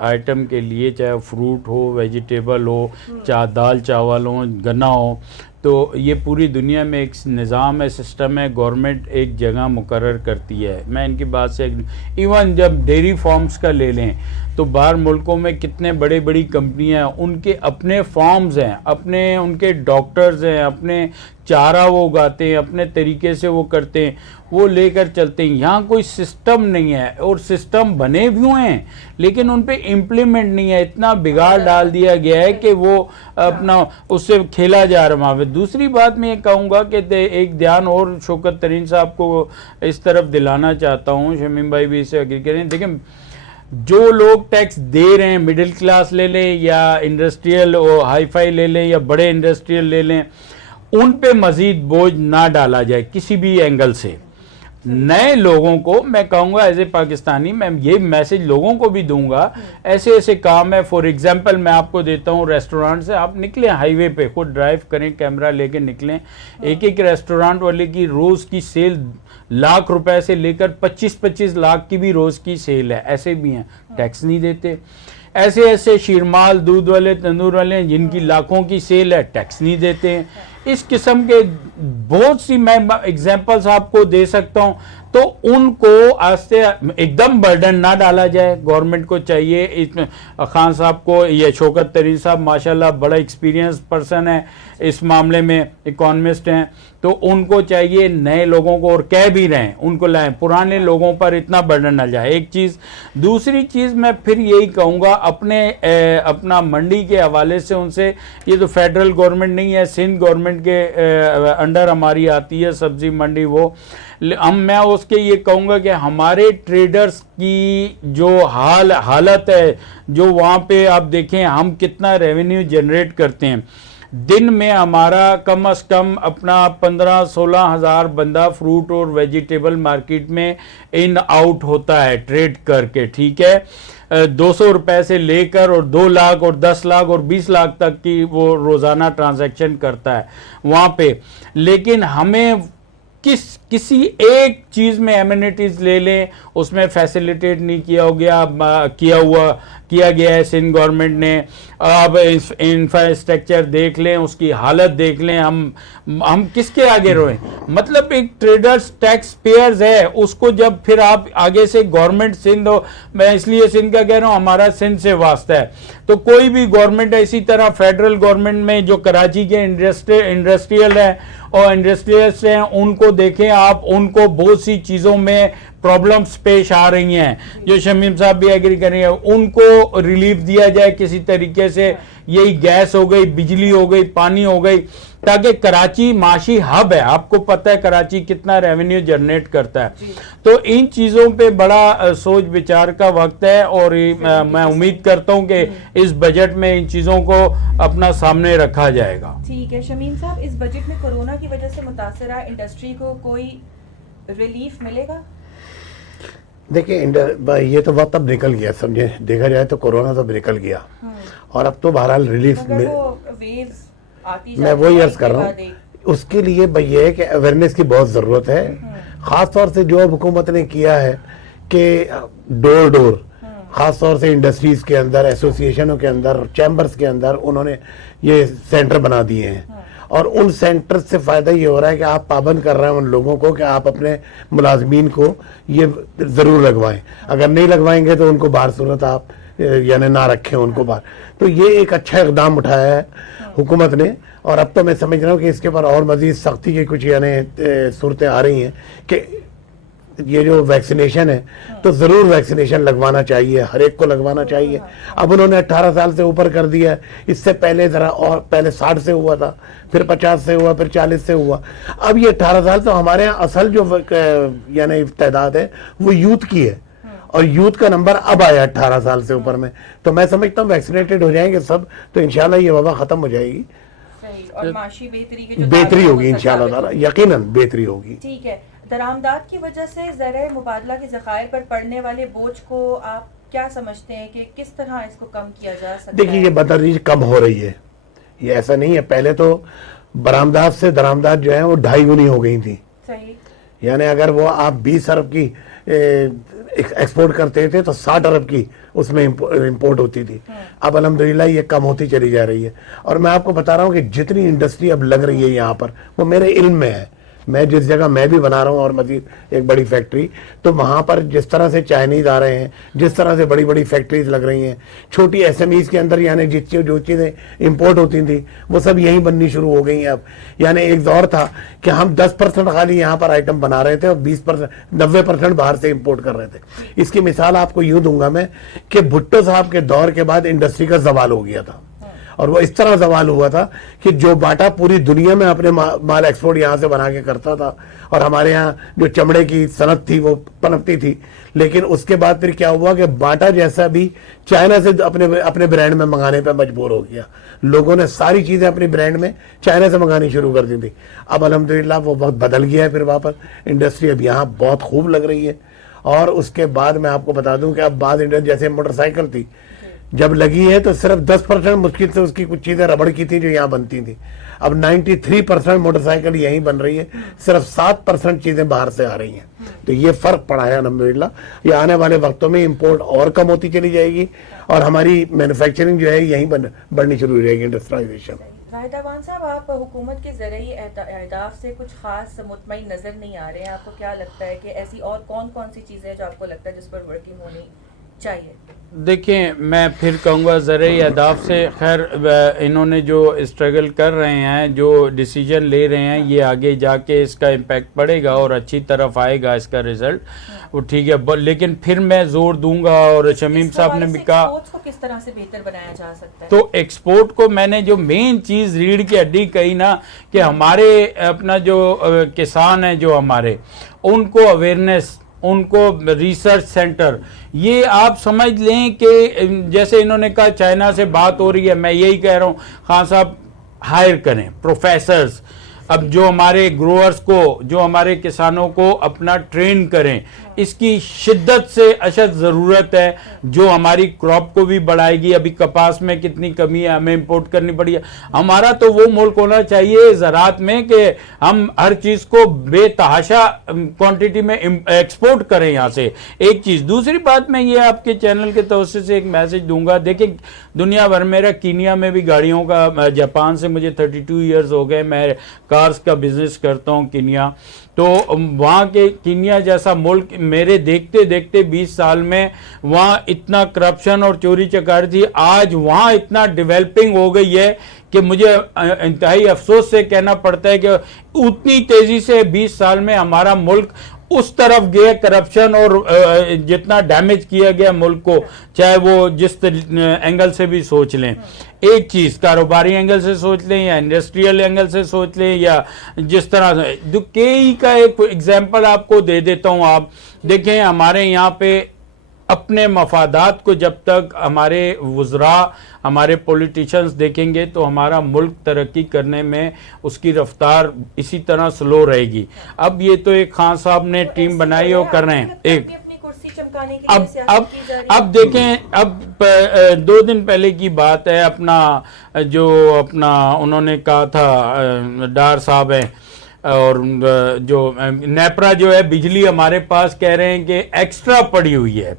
آئٹم کے لیے, چاہے فروٹ ہو, ویجیٹیبل ہو, چاہے دال چاول ہو, گنا ہو, تو یہ پوری دنیا میں ایک نظام ہے, سسٹم ہے. گورنمنٹ ایک جگہ مقرر کرتی ہے. میں ان کی بات سے ایون جب ڈیری فارمز کا لے لیں تو باہر ملکوں میں کتنے بڑی کمپنیاں ہیں, ان کے اپنے فارمز ہیں, اپنے ان کے ڈاکٹرز ہیں, اپنے چارہ وہ اگاتے ہیں, اپنے طریقے سے وہ کرتے ہیں, وہ لے کر چلتے ہیں. یہاں کوئی سسٹم نہیں ہے, اور سسٹم بنے بھی ہوئے ہیں لیکن ان پہ امپلیمنٹ نہیں ہے. اتنا بگاڑ ڈال دیا گیا ہے کہ وہ اپنا اس سے کھیلا جا رہا وہاں پہ. دوسری بات میں یہ کہوں گا کہ ایک دھیان اور شوکت ترین صاحب کو اس طرف دلانا چاہتا ہوں, شمیم بھائی بھی اسے اگری کریں. دیکھیں جو لوگ ٹیکس دے رہے ہیں, مڈل کلاس لے لیں یا انڈسٹریل ہائی فائی لے لیں یا بڑے انڈسٹریل لے لیں, ان پہ مزید بوجھ نہ ڈالا جائے کسی بھی اینگل سے. نئے لوگوں کو میں کہوں گا ایز اے پاکستانی, میں یہ میسج لوگوں کو بھی دوں گا, ایسے کام ہے. فار ایگزامپل میں آپ کو دیتا ہوں, ریسٹورانٹ سے آپ نکلیں ہائی وے پہ, خود ڈرائیو کریں, کیمرہ لے کے نکلیں. ایک ریسٹورانٹ والے کی روز کی سیل لاکھ روپے سے لے کر 25 لاکھ کی بھی روز کی سیل ہے. ایسے بھی ہیں, ٹیکس نہیں دیتے. ایسے شیرمال دودھ والے, تندور والے ہیں جن کی لاکھوں کی سیل ہے, ٹیکس نہیں دیتے ہیں. اس قسم کے بہت سی میں ایگزامپلس آپ کو دے سکتا ہوں. تو ان کو آستے ایک دم برڈن نہ ڈالا جائے. گورنمنٹ کو چاہیے, خان صاحب کو, یہ شوکت ترین صاحب ماشاءاللہ بڑا ایکسپیرینس پرسن ہے اس معاملے میں, اکانومسٹ ہیں, تو ان کو چاہیے نئے لوگوں کو, اور کہہ بھی رہے ہیں, ان کو لائیں, پرانے لوگوں پر اتنا برڈن نہ جائے. ایک چیز. دوسری چیز میں پھر یہی کہوں گا اپنا منڈی کے حوالے سے ان سے, یہ تو فیڈرل گورنمنٹ نہیں ہے, سندھ گورنمنٹ کے انڈر ہماری آتی ہے سبزی منڈی. وہ میں اس کے یہ کہوں گا کہ ہمارے ٹریڈرز کی جو حالت ہے, جو وہاں پہ آپ دیکھیں ہم کتنا ریونیو جنریٹ کرتے ہیں. دن میں ہمارا کم از کم اپنا 15-16 ہزار بندہ فروٹ اور ویجیٹیبل مارکیٹ میں ان آؤٹ ہوتا ہے ٹریڈ کر کے, ٹھیک ہے, 200 روپے سے لے کر اور 2 لاکھ اور 10 لاکھ اور 20 لاکھ تک کی وہ روزانہ ٹرانزیکشن کرتا ہے وہاں پہ. لیکن ہمیں کسی ایک چیز میں ایمینٹیز لے لیں, اس میں فیسیلیٹیٹ نہیں کیا گیا ہے سندھ گورنمنٹ نے. اب انفراسٹرکچر دیکھ لیں, اس کی حالت دیکھ لیں, ہم کس کے آگے روئیں. مطلب ایک ٹریڈرز ٹیکس پیئرز ہے, اس کو جب پھر آپ آگے سے گورنمنٹ سندھ ہو, میں اس لیے سندھ کا کہہ رہا ہوں, ہمارا سندھ سے واسطہ ہے, تو کوئی بھی گورنمنٹ, اسی طرح فیڈرل گورنمنٹ میں جو کراچی کے انڈسٹریل ہیں اور انڈسٹریلسٹ ہیں, ان کو دیکھیں آپ, ان کو بہت سی چیزوں میں پرابلمز پیش آ رہی ہیں, جو شمیم صاحب بھی ایگری کر رہے ہیں, ان کو ریلیف دیا جائے کسی طریقے سے. یہی گیس ہو گئی, بجلی ہو گئی, پانی ہو گئی, تاکہ کراچی معاشی ہب ہے, آپ کو پتہ ہے کراچی کتنا ریونیو جنریٹ کرتا ہے. تو ان چیزوں پہ بڑا سوچ بچار کا وقت ہے, اور میں امید کرتا ہوں کہ اس بجٹ میں ان چیزوں کو اپنا سامنے رکھا جائے گا. ٹھیک ہے شمیم صاحب, اس بجٹ میں کورونا کی وجہ سے متاثرہ انڈسٹری کو کوئی ریلیف ملے گا؟ دیکھیں یہ تو وقت اب نکل گیا, سمجھے, دیکھا جائے تو کورونا تو نکل گیا, اور اب تو بہرحال ریلیف میں وہی عرض کر رہا ہوں. اس کے لیے بھائی یہ ہے کہ اویئرنیس کی بہت ضرورت ہے, خاص طور سے جو حکومت نے کیا ہے کہ ڈور خاص طور سے انڈسٹریز کے اندر, ایسوسی ایشنوں کے اندر, چیمبرز کے اندر انہوں نے یہ سینٹر بنا دیے ہیں, اور ان سینٹر سے فائدہ یہ ہو رہا ہے کہ آپ پابند کر رہے ہیں ان لوگوں کو کہ آپ اپنے ملازمین کو یہ ضرور لگوائیں, اگر نہیں لگوائیں گے تو ان کو باہر صورت آپ یعنی نہ رکھیں ان کو باہر. تو یہ ایک اچھا اقدام اٹھایا ہے حکومت نے, اور اب تو میں سمجھ رہا ہوں کہ اس کے اوپر اور مزید سختی کی کچھ یعنی صورتیں آ رہی ہیں کہ یہ جو ویکسینیشن ہے تو ضرور ویکسینیشن لگوانا چاہیے, ہر ایک کو لگوانا چاہیے. اب انہوں نے 18 سال سے اوپر کر دیا ہے, اس سے پہلے ذرا اور پہلے 60 سے ہوا تھا, پھر 50 سے ہوا, پھر 40 سے ہوا. اب یہ 18 سال تو ہمارے یہاں اصل جو یعنی تعداد ہے وہ یوتھ کی ہے, اور یوتھ کا نمبر اب آیا 18 سال سے اوپر میں. تو میں سمجھتا ہوں ویکسینیٹڈ ہو جائیں گے سب تو انشاءاللہ یہ وبا ختم ہو جائے گی, اور معاشی بہتری ہوگی انشاءاللہ تعالی, یقیناً بہتری ہوگی. ٹھیک ہے. درآمدات کی وجہ سے زرعِ مبادلہ کے ذخائر پر پڑنے والے بوجھ کو آپ کیا سمجھتے ہیں کہ کس طرح اس کو کم کیا جا سکتا ہے؟ دیکھیے یہ بتدریج کم ہو رہی ہے, یہ ایسا نہیں ہے. پہلے تو برآمدات سے درآمدات جو ہیں وہ 2.5 گنی ہو گئی تھی. صحیح. یعنی اگر وہ آپ 20 ارب کی ایکسپورٹ کرتے تھے تو 60 ارب کی اس میں امپورٹ ہوتی تھی. اب الحمدللہ یہ کم ہوتی چلی جا رہی ہے. اور میں آپ کو بتا رہا ہوں کہ جتنی انڈسٹری اب لگ رہی ہے یہاں پر وہ میرے علم میں ہے. میں جس جگہ میں بھی بنا رہا ہوں اور مزید ایک بڑی فیکٹری, تو وہاں پر جس طرح سے چائنیز آ رہے ہیں, جس طرح سے بڑی بڑی فیکٹریز لگ رہی ہیں, چھوٹی ایس ایم ایز کے اندر یعنی جو چیزیں امپورٹ ہوتی تھیں وہ سب یہیں بننی شروع ہو گئی ہیں اب. یعنی ایک دور تھا کہ ہم 10% خالی یہاں پر آئٹم بنا رہے تھے اور 20% 90% باہر سے امپورٹ کر رہے تھے. اس کی مثال آپ کو یوں دوں گا میں کہ بھٹو صاحب کے دور کے بعد انڈسٹری کا زوال ہو گیا تھا, اور وہ اس طرح زوال ہوا تھا کہ جو باٹا پوری دنیا میں اپنے مال ایکسپورٹ یہاں سے بنا کے کرتا تھا, اور ہمارے یہاں جو چمڑے کی صنعت تھی وہ پنپتی تھی. لیکن اس کے بعد پھر کیا ہوا کہ باٹا جیسا بھی چائنا سے اپنے برانڈ میں منگانے پہ مجبور ہو گیا. لوگوں نے ساری چیزیں اپنی برانڈ میں چائنا سے منگانی شروع کر دی تھی. اب الحمدللہ وہ بہت بدل گیا ہے, پھر واپس انڈسٹری اب یہاں بہت خوب لگ رہی ہے. اور اس کے بعد میں آپ کو بتا دوں کہ اب بعض انڈسٹری جیسے موٹر سائیکل تھی جب لگی ہے تو صرف 10% مشکل سے اس کی کچھ چیزیں ربڑ کی تھی جو یہاں بنتی تھی. اب 93% موٹر سائیکل یہیں بن رہی ہے, صرف 7% چیزیں باہر سے آ رہی ہیں. تو یہ فرق پڑا ہے الحمدللہ. یہ آنے والے وقتوں میں امپورٹ اور کم ہوتی چلی جائے گی, اور ہماری مینوفیکچرنگ جو ہے یہیں بڑھنی شروع ہو جائے گی, انڈسٹرائزیشن. راہد اعوان صاحب, آپ حکومت کے زرعی اہداف سے کچھ خاص مطمئن نظر نہیں آ رہے ہیں. آپ کو کیا لگتا ہے کہ ایسی اور کون کون سی چیزیں ہیں جو آپ کو لگتا ہے جس پر ورکنگ ہونی چاہیے؟ دیکھیں میں پھر کہوں گا زرعی اہداف سے خیر انہوں نے جو اسٹرگل کر رہے ہیں, جو ڈیسیجن لے رہے ہیں, یہ آگے جا کے اس کا امپیکٹ پڑے گا اور اچھی طرف آئے گا اس کا رزلٹ, وہ ٹھیک ہے. لیکن پھر میں زور دوں گا, اور شمیم صاحب نے بھی کہا ایکسپورٹس کو کس طرح سے بہتر بنایا جا سکتا ہے. تو ایکسپورٹ کو میں نے جو مین چیز ریڑھ کی ہڈی کہی نا کہ ہمارے اپنا جو کسان ہیں جو ہمارے, ان کو اویئرنیس, ان کو ریسرچ سینٹر, یہ آپ سمجھ لیں کہ جیسے انہوں نے کہا چائنا سے بات ہو رہی ہے, میں یہی کہہ رہا ہوں خان صاحب ہائر کریں پروفیسرز. اب جو ہمارے گروورز کو, جو ہمارے کسانوں کو اپنا ٹرین کریں, اس کی شدت سے اشد ضرورت ہے, جو ہماری کراپ کو بھی بڑھائے گی. ابھی کپاس میں کتنی کمی ہے, ہمیں امپورٹ کرنی پڑی ہے. ہمارا تو وہ ملک ہونا چاہیے زراعت میں کہ ہم ہر چیز کو بے تحاشا کوانٹٹی میں ایکسپورٹ کریں یہاں سے, ایک چیز. دوسری بات میں یہ آپ کے چینل کے توسط سے ایک میسج دوں گا. دیکھیں دنیا بھر, میرا کینیا میں بھی گاڑیوں کا, جاپان سے مجھے 32 ایئرز ہو گئے, میں کارز کا بزنس کرتا ہوں کینیا. تو وہاں کے کینیا جیسا ملک میرے دیکھتے دیکھتے 20 سال میں وہاں اتنا کرپشن اور چوری چکاری تھی, آج وہاں اتنا ڈیولپنگ ہو گئی ہے کہ مجھے انتہائی افسوس سے کہنا پڑتا ہے کہ اتنی تیزی سے 20 سال میں ہمارا ملک اس طرف گیا کرپشن, اور جتنا ڈیمیج کیا گیا ملک کو, چاہے وہ جس اینگل سے بھی سوچ لیں. ایک چیز کاروباری اینگل سے سوچ لیں یا انڈسٹریل اینگل سے سوچ لیں, یا جس طرح سے کئی کا ایک ایگزامپل آپ کو دے دیتا ہوں. آپ دیکھیں ہمارے یہاں پہ اپنے مفادات کو جب تک ہمارے وزراء, ہمارے پولیٹیشنز دیکھیں گے تو ہمارا ملک ترقی کرنے میں اس کی رفتار اسی طرح سلو رہے گی. اب یہ تو ایک خان صاحب نے ٹیم بنائی اور کر رہے ہیں. ایک اب دیکھیں, اب 2 دن پہلے کی بات ہے, اپنا انہوں نے کہا تھا ڈار صاحب ہیں, اور جو نیپرا جو ہے بجلی ہمارے پاس کہہ رہے ہیں کہ ایکسٹرا پڑی ہوئی ہے,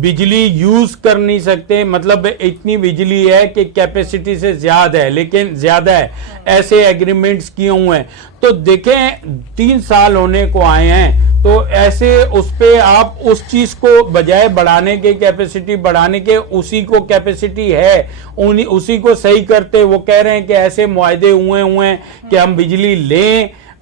بجلی یوز کر نہیں سکتے, مطلب اتنی بجلی ہے کہ کیپیسٹی سے زیادہ ہے, لیکن زیادہ ہے, ایسے ایگریمنٹس کیے ہوئے ہیں. تو دیکھیں 3 سال ہونے کو آئے ہیں, تو ایسے اس پہ آپ اس چیز کو بجائے بڑھانے کے, کیپیسٹی بڑھانے کے, اسی کو کیپیسٹی ہے اسی کو صحیح کرتے. وہ کہہ رہے ہیں کہ ایسے معاہدے ہوئے ہیں کہ ہم بجلی لیں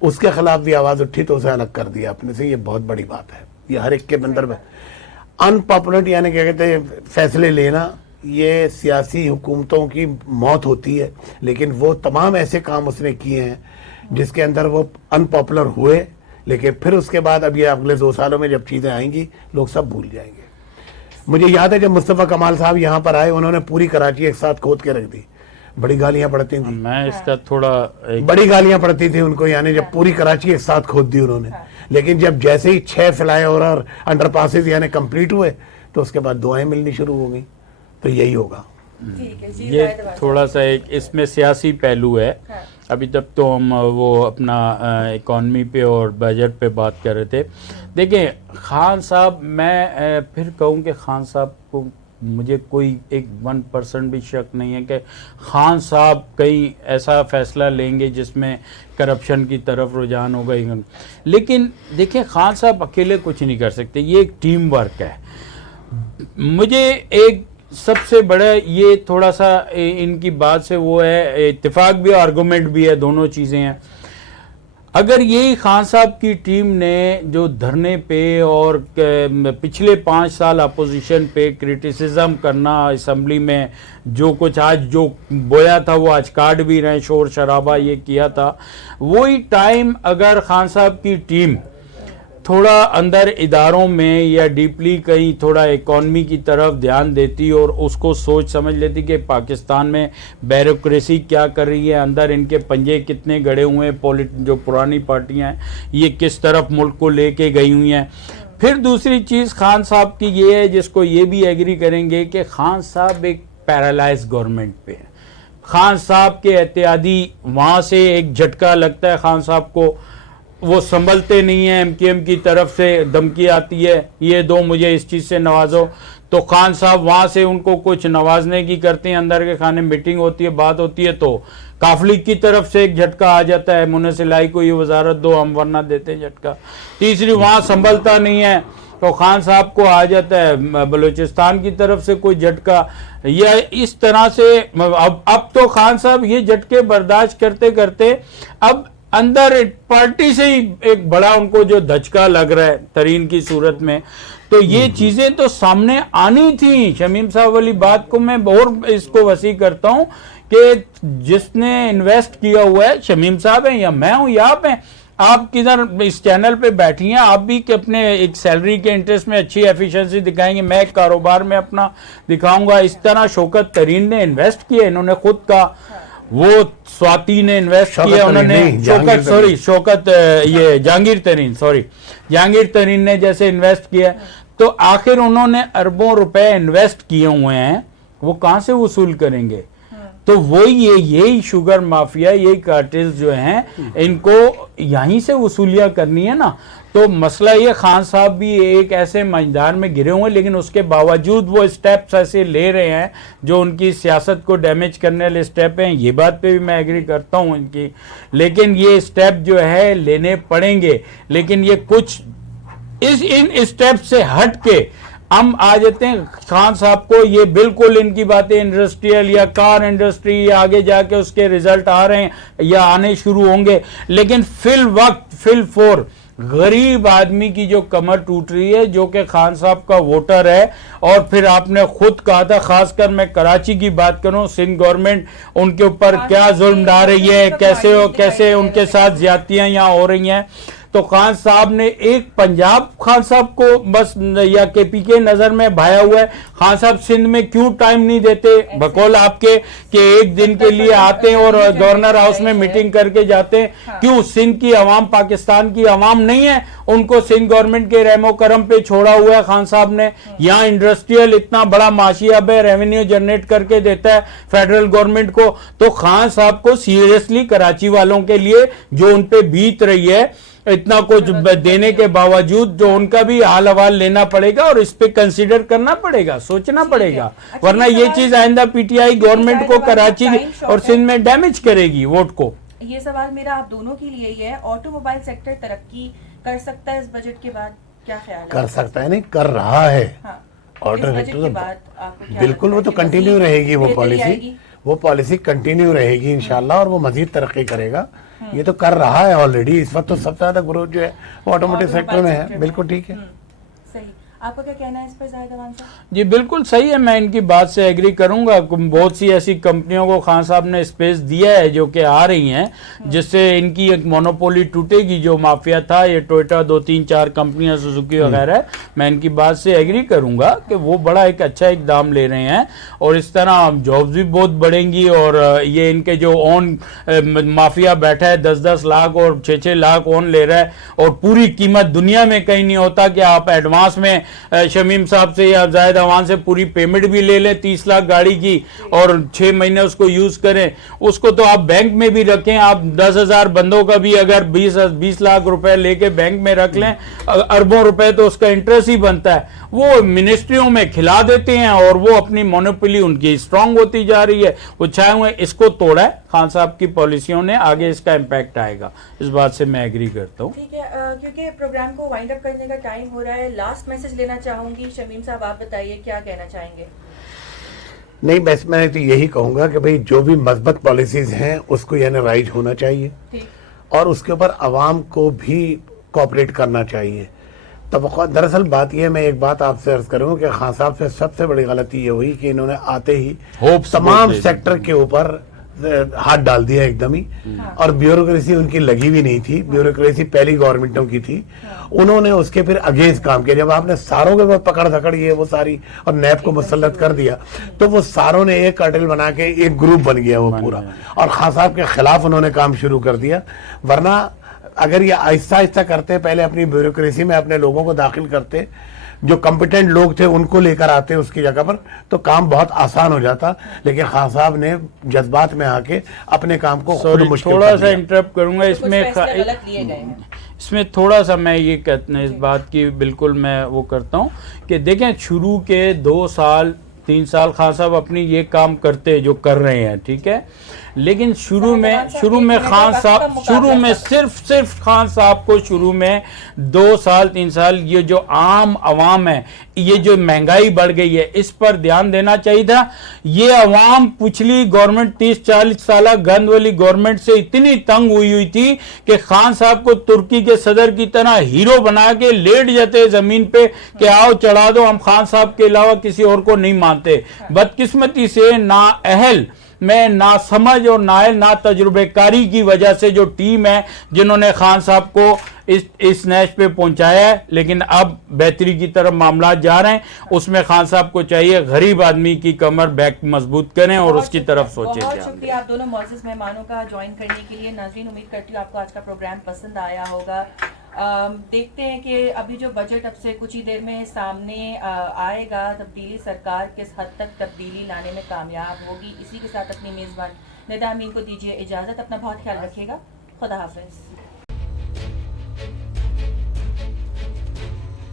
اس کے خلاف بھی آواز اٹھی تو اسے الگ کر دیا اپنے سے. یہ بہت بڑی بات ہے. یہ ہر ایک کے اندر میں انپاپولرٹی یعنی کیا کہتے ہیں فیصلے لینا, یہ سیاسی حکومتوں کی موت ہوتی ہے. لیکن وہ تمام ایسے کام اس نے کیے ہیں جس کے اندر وہ انپاپولر ہوئے, لیکن پھر اس کے بعد اب یہ اگلے 2 سالوں میں جب چیزیں آئیں گی لوگ سب بھول جائیں گے. مجھے یاد ہے جب مصطفیٰ کمال صاحب یہاں پر آئے, انہوں نے پوری کراچی ایک ساتھ کھود کے رکھ دی. بڑی گالیاں پڑتی تھیں, میں اس کا تھوڑا بڑی گالیاں پڑتی تھیں ان کو, یعنی جب پوری کراچی ایک ساتھ کھود دی انہوں نے. لیکن جب جیسے ہی 6 فلائی اوور اور انڈر پاسز یعنی کمپلیٹ ہوئے تو اس کے بعد دعائیں ملنی شروع ہو گئی. تو یہی ہوگا. یہ تھوڑا سا ایک اس میں سیاسی پہلو ہے. ابھی تک تو ہم وہ اپنا اکانومی پہ اور بجٹ پہ بات کر رہے تھے. دیکھیں خان صاحب, میں پھر کہوں کہ خان صاحب کو مجھے کوئی 1% بھی شک نہیں ہے کہ خان صاحب کئی ایسا فیصلہ لیں گے جس میں کرپشن کی طرف رجحان ہوگا. لیکن دیکھیں خان صاحب اکیلے کچھ نہیں کر سکتے, یہ ایک ٹیم ورک ہے. مجھے ایک سب سے بڑا یہ تھوڑا سا ان کی بات سے وہ ہے, اتفاق بھی آرگومنٹ بھی ہے, دونوں چیزیں ہیں. اگر یہی خان صاحب کی ٹیم نے جو دھرنے پہ اور پچھلے 5 سال اپوزیشن پہ کرٹیسزم کرنا اسمبلی میں جو کچھ آج جو بویا تھا وہ آج کاٹ بھی رہے, شور شرابہ یہ کیا تھا, وہی ٹائم اگر خان صاحب کی ٹیم تھوڑا اندر اداروں میں یا ڈیپلی کہیں تھوڑا اکانومی کی طرف دھیان دیتی اور اس کو سوچ سمجھ لیتی کہ پاکستان میں بیوروکریسی کیا کر رہی ہے, اندر ان کے پنجے کتنے گڑے ہوئے ہیں, جو پرانی پارٹیاں ہیں یہ کس طرف ملک کو لے کے گئی ہوئی ہیں. پھر دوسری چیز خان صاحب کی یہ ہے, جس کو یہ بھی ایگری کریں گے کہ خان صاحب ایک پیرالائز گورنمنٹ پہ ہے. خان صاحب کے احتیاطی وہاں سے ایک جھٹکا لگتا ہے خان صاحب کو, وہ سنبھلتے نہیں ہیں, ایم کیو ایم کی طرف سے دھمکی آتی ہے یہ دو مجھے اس چیز سے نوازو, تو خان صاحب وہاں سے ان کو کچھ نوازنے کی کرتے ہیں, اندر کے خانے میٹنگ ہوتی ہے, بات ہوتی ہے, تو کاف لیگ کی طرف سے ایک جھٹکا آ جاتا ہے, منسلائی کو یہ وزارت دو ہم ورنہ دیتے ہیں جھٹکا. تیسری وہاں سنبھلتا نہیں ہے تو خان صاحب کو آ جاتا ہے بلوچستان کی طرف سے کوئی جھٹکا, یا اس طرح سے اب تو خان صاحب یہ جھٹکے برداشت کرتے کرتے اب اندر پارٹی سے ہی ایک بڑا ان کو جو دھچکا لگ رہا ہے ترین کی صورت میں. تو یہ چیزیں تو سامنے آنی تھیں. شمیم صاحب والی بات کو میں اور اس کو وسیع کرتا ہوں کہ جس نے انویسٹ کیا ہوا ہے شمیم صاحب ہیں یا میں ہوں یا آپ ہیں, آپ کدھر اس چینل پہ بیٹھی ہیں, آپ بھی کہ اپنے ایک سیلری کے انٹرسٹ میں اچھی ایفیشنسی دکھائیں گے, میں ایک کاروبار میں اپنا دکھاؤں گا. اس طرح شوکت ترین نے انویسٹ کیا, انہوں نے خود کہا, وہ سواتی نے انویسٹ کیا, انہوں نے شوکت یہ جہانگیر ترین نے جیسے انویسٹ کیا, تو آخر انہوں نے اربوں روپے انویسٹ کیے ہوئے ہیں, وہ کہاں سے وصول کریں گے؟ تو وہی یہی شوگر مافیا, یہی کارٹلز جو ہیں ان کو یہیں سے وصولیاں کرنی ہے نا. تو مسئلہ یہ خان صاحب بھی ایک ایسے مجدار میں گرے ہوئے ہیں, لیکن اس کے باوجود وہ اسٹیپس ایسے لے رہے ہیں جو ان کی سیاست کو ڈیمیج کرنے والے اسٹیپ ہیں. یہ بات پہ بھی میں ایگری کرتا ہوں ان کی, لیکن یہ اسٹیپ جو ہے لینے پڑیں گے. لیکن یہ کچھ ان اسٹیپ سے ہٹ کے ہم آ جاتے ہیں خان صاحب کو, یہ بالکل ان کی باتیں انڈسٹریل یا کار انڈسٹری یا آگے جا کے اس کے ریزلٹ آ رہے ہیں یا آنے شروع ہوں گے, لیکن فی الوقت فی الفور غریب آدمی کی جو کمر ٹوٹ رہی ہے, جو کہ خان صاحب کا ووٹر ہے. اور پھر آپ نے خود کہا تھا, خاص کر میں کراچی کی بات کروں, سندھ گورنمنٹ ان کے اوپر کیا ظلم ڈال رہی ہے, کیسے ان کے ساتھ زیادتیاں یہاں ہو رہی ہیں. تو خان صاحب نے ایک پنجاب خان صاحب کو بس یا کے پی کے نظر میں بھایا ہوا ہے. خان صاحب سندھ میں کیوں ٹائم نہیں دیتے بقول آپ کے کہ ایک دن کے لیے آتے ہیں اور گورنر ہاؤس میں میٹنگ کر کے جاتے ہیں؟ کیوں سندھ کی عوام پاکستان کی عوام نہیں ہے, ان کو سندھ گورنمنٹ کے رحم و کرم پہ چھوڑا ہوا ہے خان صاحب نے. یہاں انڈسٹریل اتنا بڑا معاشی ہب ہے, ریونیو جنریٹ کر کے دیتا ہے فیڈرل گورنمنٹ کو. تو خان صاحب کو سیریسلی کراچی والوں کے لیے جو ان پہ بیت رہی ہے, اتنا کچھ دینے کے باوجود جو ان کا بھی حال حوال لینا پڑے گا اور اس پہ کنسیڈر کرنا پڑے گا, سوچنا پڑے گا, ورنہ یہ چیز آئندہ پی ٹی آئی گورنمنٹ کو کراچی اور سندھ میں ڈیمیج کرے گی ووٹ کو. یہ سوال میرا آپ دونوں کے لیے ہی ہے, آٹو موبائل سیکٹر ترقی کر سکتا ہے اس بجٹ کے بعد, کیا خیال ہے؟ کر سکتا ہے, نہیں کر رہا ہے. آٹو سیکٹر بالکل وہ تو کنٹینیو رہے گی, وہ پالیسی وہ پالیسی کنٹینیو رہے گی انشاءاللہ اور وہ مزید ترقی کرے گا. یہ تو کر رہا ہے آلریڈی. اس وقت تو سب سے زیادہ گروتھ جو ہے وہ آٹوموٹیو سیکٹر میں ہے. بالکل ٹھیک ہے. صحیح. آپ کا کیا کہنا ہے اس پر زاہد اوان صاحب؟ جی بالکل صحیح ہے, میں ان کی بات سے ایگری کروں گا. بہت سی ایسی کمپنیوں کو خان صاحب نے اسپیس دیا ہے جو کہ آ رہی ہیں, جس سے ان کی ایک مونوپولی ٹوٹے گی. جو مافیا تھا یہ ٹوئٹا 2-3-4 کمپنیاں سوزوکی وغیرہ, میں ان کی بات سے ایگری کروں گا کہ وہ بڑا ایک اچھا اقدام لے رہے ہیں, اور اس طرح جابز بھی بہت بڑھیں گی. اور یہ ان کے جو اون مافیا بیٹھا ہے 10-10 لاکھ اور 6-6 لاکھ اون لے رہا ہے, اور پوری قیمت دنیا میں کہیں نہیں ہوتا کہ آپ ایڈوانس میں شمیم صاحب سے یا زاہد اوان سے پوری پیمنٹ بھی لے لیں 30 لاکھ گاڑی کی, اور 6 مہینے اس کو یوز کریں. اس کو تو آپ بینک میں بھی رکھیں, آپ 10,000 بندوں کا بھی اگر 20 لاکھ روپے لے کے بینک میں رکھ لیں, اربوں روپے تو اس کا انٹرسٹ ہی بنتا ہے. وہ منسٹریوں میں کھلا دیتے ہیں اور وہ اپنی مونوپولی ان کی اسٹرانگ ہوتی جا رہی ہے. وہ چاہے ہوئے اس کو توڑا ہے خان صاحب کی پالیسیوں نے, آگے اس کا امپیکٹ آئے گا. اس بات سے میں ایگری کرتا ہوں. ٹھیک ہے, کیونکہ پروگرام کو وائنڈ اپ کرنے کا ٹائم ہو رہا ہے. لاسٹ میسج لینا چاہوں گی. شمیم صاحب آپ بتائیے کیا کہنا چاہیں گے؟ نہیں, بس میں تو یہی کہوں گا کہ بھئی جو بھی مثبت پالیسیز ہیں اس کو یعنی رائج ہونا چاہیے, اور اس کے اوپر عوام کو بھی کوآپریٹ کرنا چاہیے. دراصل بات یہ ہے, میں ایک بات آپ سے عرض کروں کہ خان صاحب سے سب سے بڑی غلطی یہ ہوئی کہ انہوں نے آتے ہی تمام سیکٹر کے اوپر ہاتھ ڈال دیا ایک دم ہی, اور بیوروکریسی ان کی لگی بھی نہیں تھی. بیوروکریسی پہلی گورنمنٹوں کی تھی, انہوں نے اس کے پھر اگینسٹ کام کیا. جب آپ نے ساروں کے بعد پکڑ دھکڑ یہ وہ ساری اور نیب کو مسلط کر دیا, تو وہ ساروں نے ایک کارٹل بنا کے ایک گروپ بن گیا وہ پورا, اور خان صاحب کے خلاف انہوں نے کام شروع کر دیا. ورنہ اگر یہ آہستہ آہستہ کرتے, پہلے اپنی بیوروکریسی میں اپنے لوگوں کو داخل کرتے, جو کمپیٹنٹ لوگ تھے ان کو لے کر آتے اس کی جگہ پر, تو کام بہت آسان ہو جاتا. لیکن خان صاحب نے جذبات میں آ کے اپنے کام کو خود مشکل تھوڑا سا انٹرپٹ کروں گا اس میں تھوڑا سا میں یہ کہتا ہوں, اس بات کی بالکل میں وہ کرتا ہوں کہ دیکھیں شروع کے 2-3 سال خان صاحب اپنی یہ کام کرتے جو کر رہے ہیں, ٹھیک ہے, لیکن شروع میں خان صاحب صرف خان صاحب کو شروع میں 2-3 سال یہ جو عام عوام ہے, یہ جو مہنگائی بڑھ گئی ہے, اس پر دھیان دینا چاہیے تھا. یہ عوام پچھلی گورنمنٹ 30-40 سالہ گند والی گورنمنٹ سے اتنی تنگ ہوئی تھی کہ خان صاحب کو ترکی کے صدر کی طرح ہیرو بنا کے لیٹ جاتے زمین پہ کہ آؤ چڑھا دو, ہم خان صاحب کے علاوہ کسی اور کو نہیں مانتے. بدقسمتی سے نااہل میں نا سمجھ اور نا تجربے کاری کی وجہ سے جو ٹیم ہے جنہوں نے خان صاحب کو اس نیش پہ پہنچایا ہے, لیکن اب بہتری کی طرف معاملات جا رہے ہیں. اس میں خان صاحب کو چاہیے غریب آدمی کی کمر بیک مضبوط کریں اور اس کی طرف سوچیں. بہت شکریہ آپ دونوں معزز مہمانوں کا جوائن کرنے کے لیے. ناظرین, امید کرتی ہوں آپ کو آج کا پروگرام پسند آیا ہوگا. دیکھتے ہیں کہ ابھی جو بجٹ اب سے کچھ ہی دیر میں سامنے آئے گا, تبدیلی سرکار کس حد تک تبدیلی لانے میں کامیاب ہوگی. اسی کے ساتھ اپنی میزبان ندا امین کو دیجیے اجازت. اپنا بہت خیال رکھیے گا. خدا حافظ.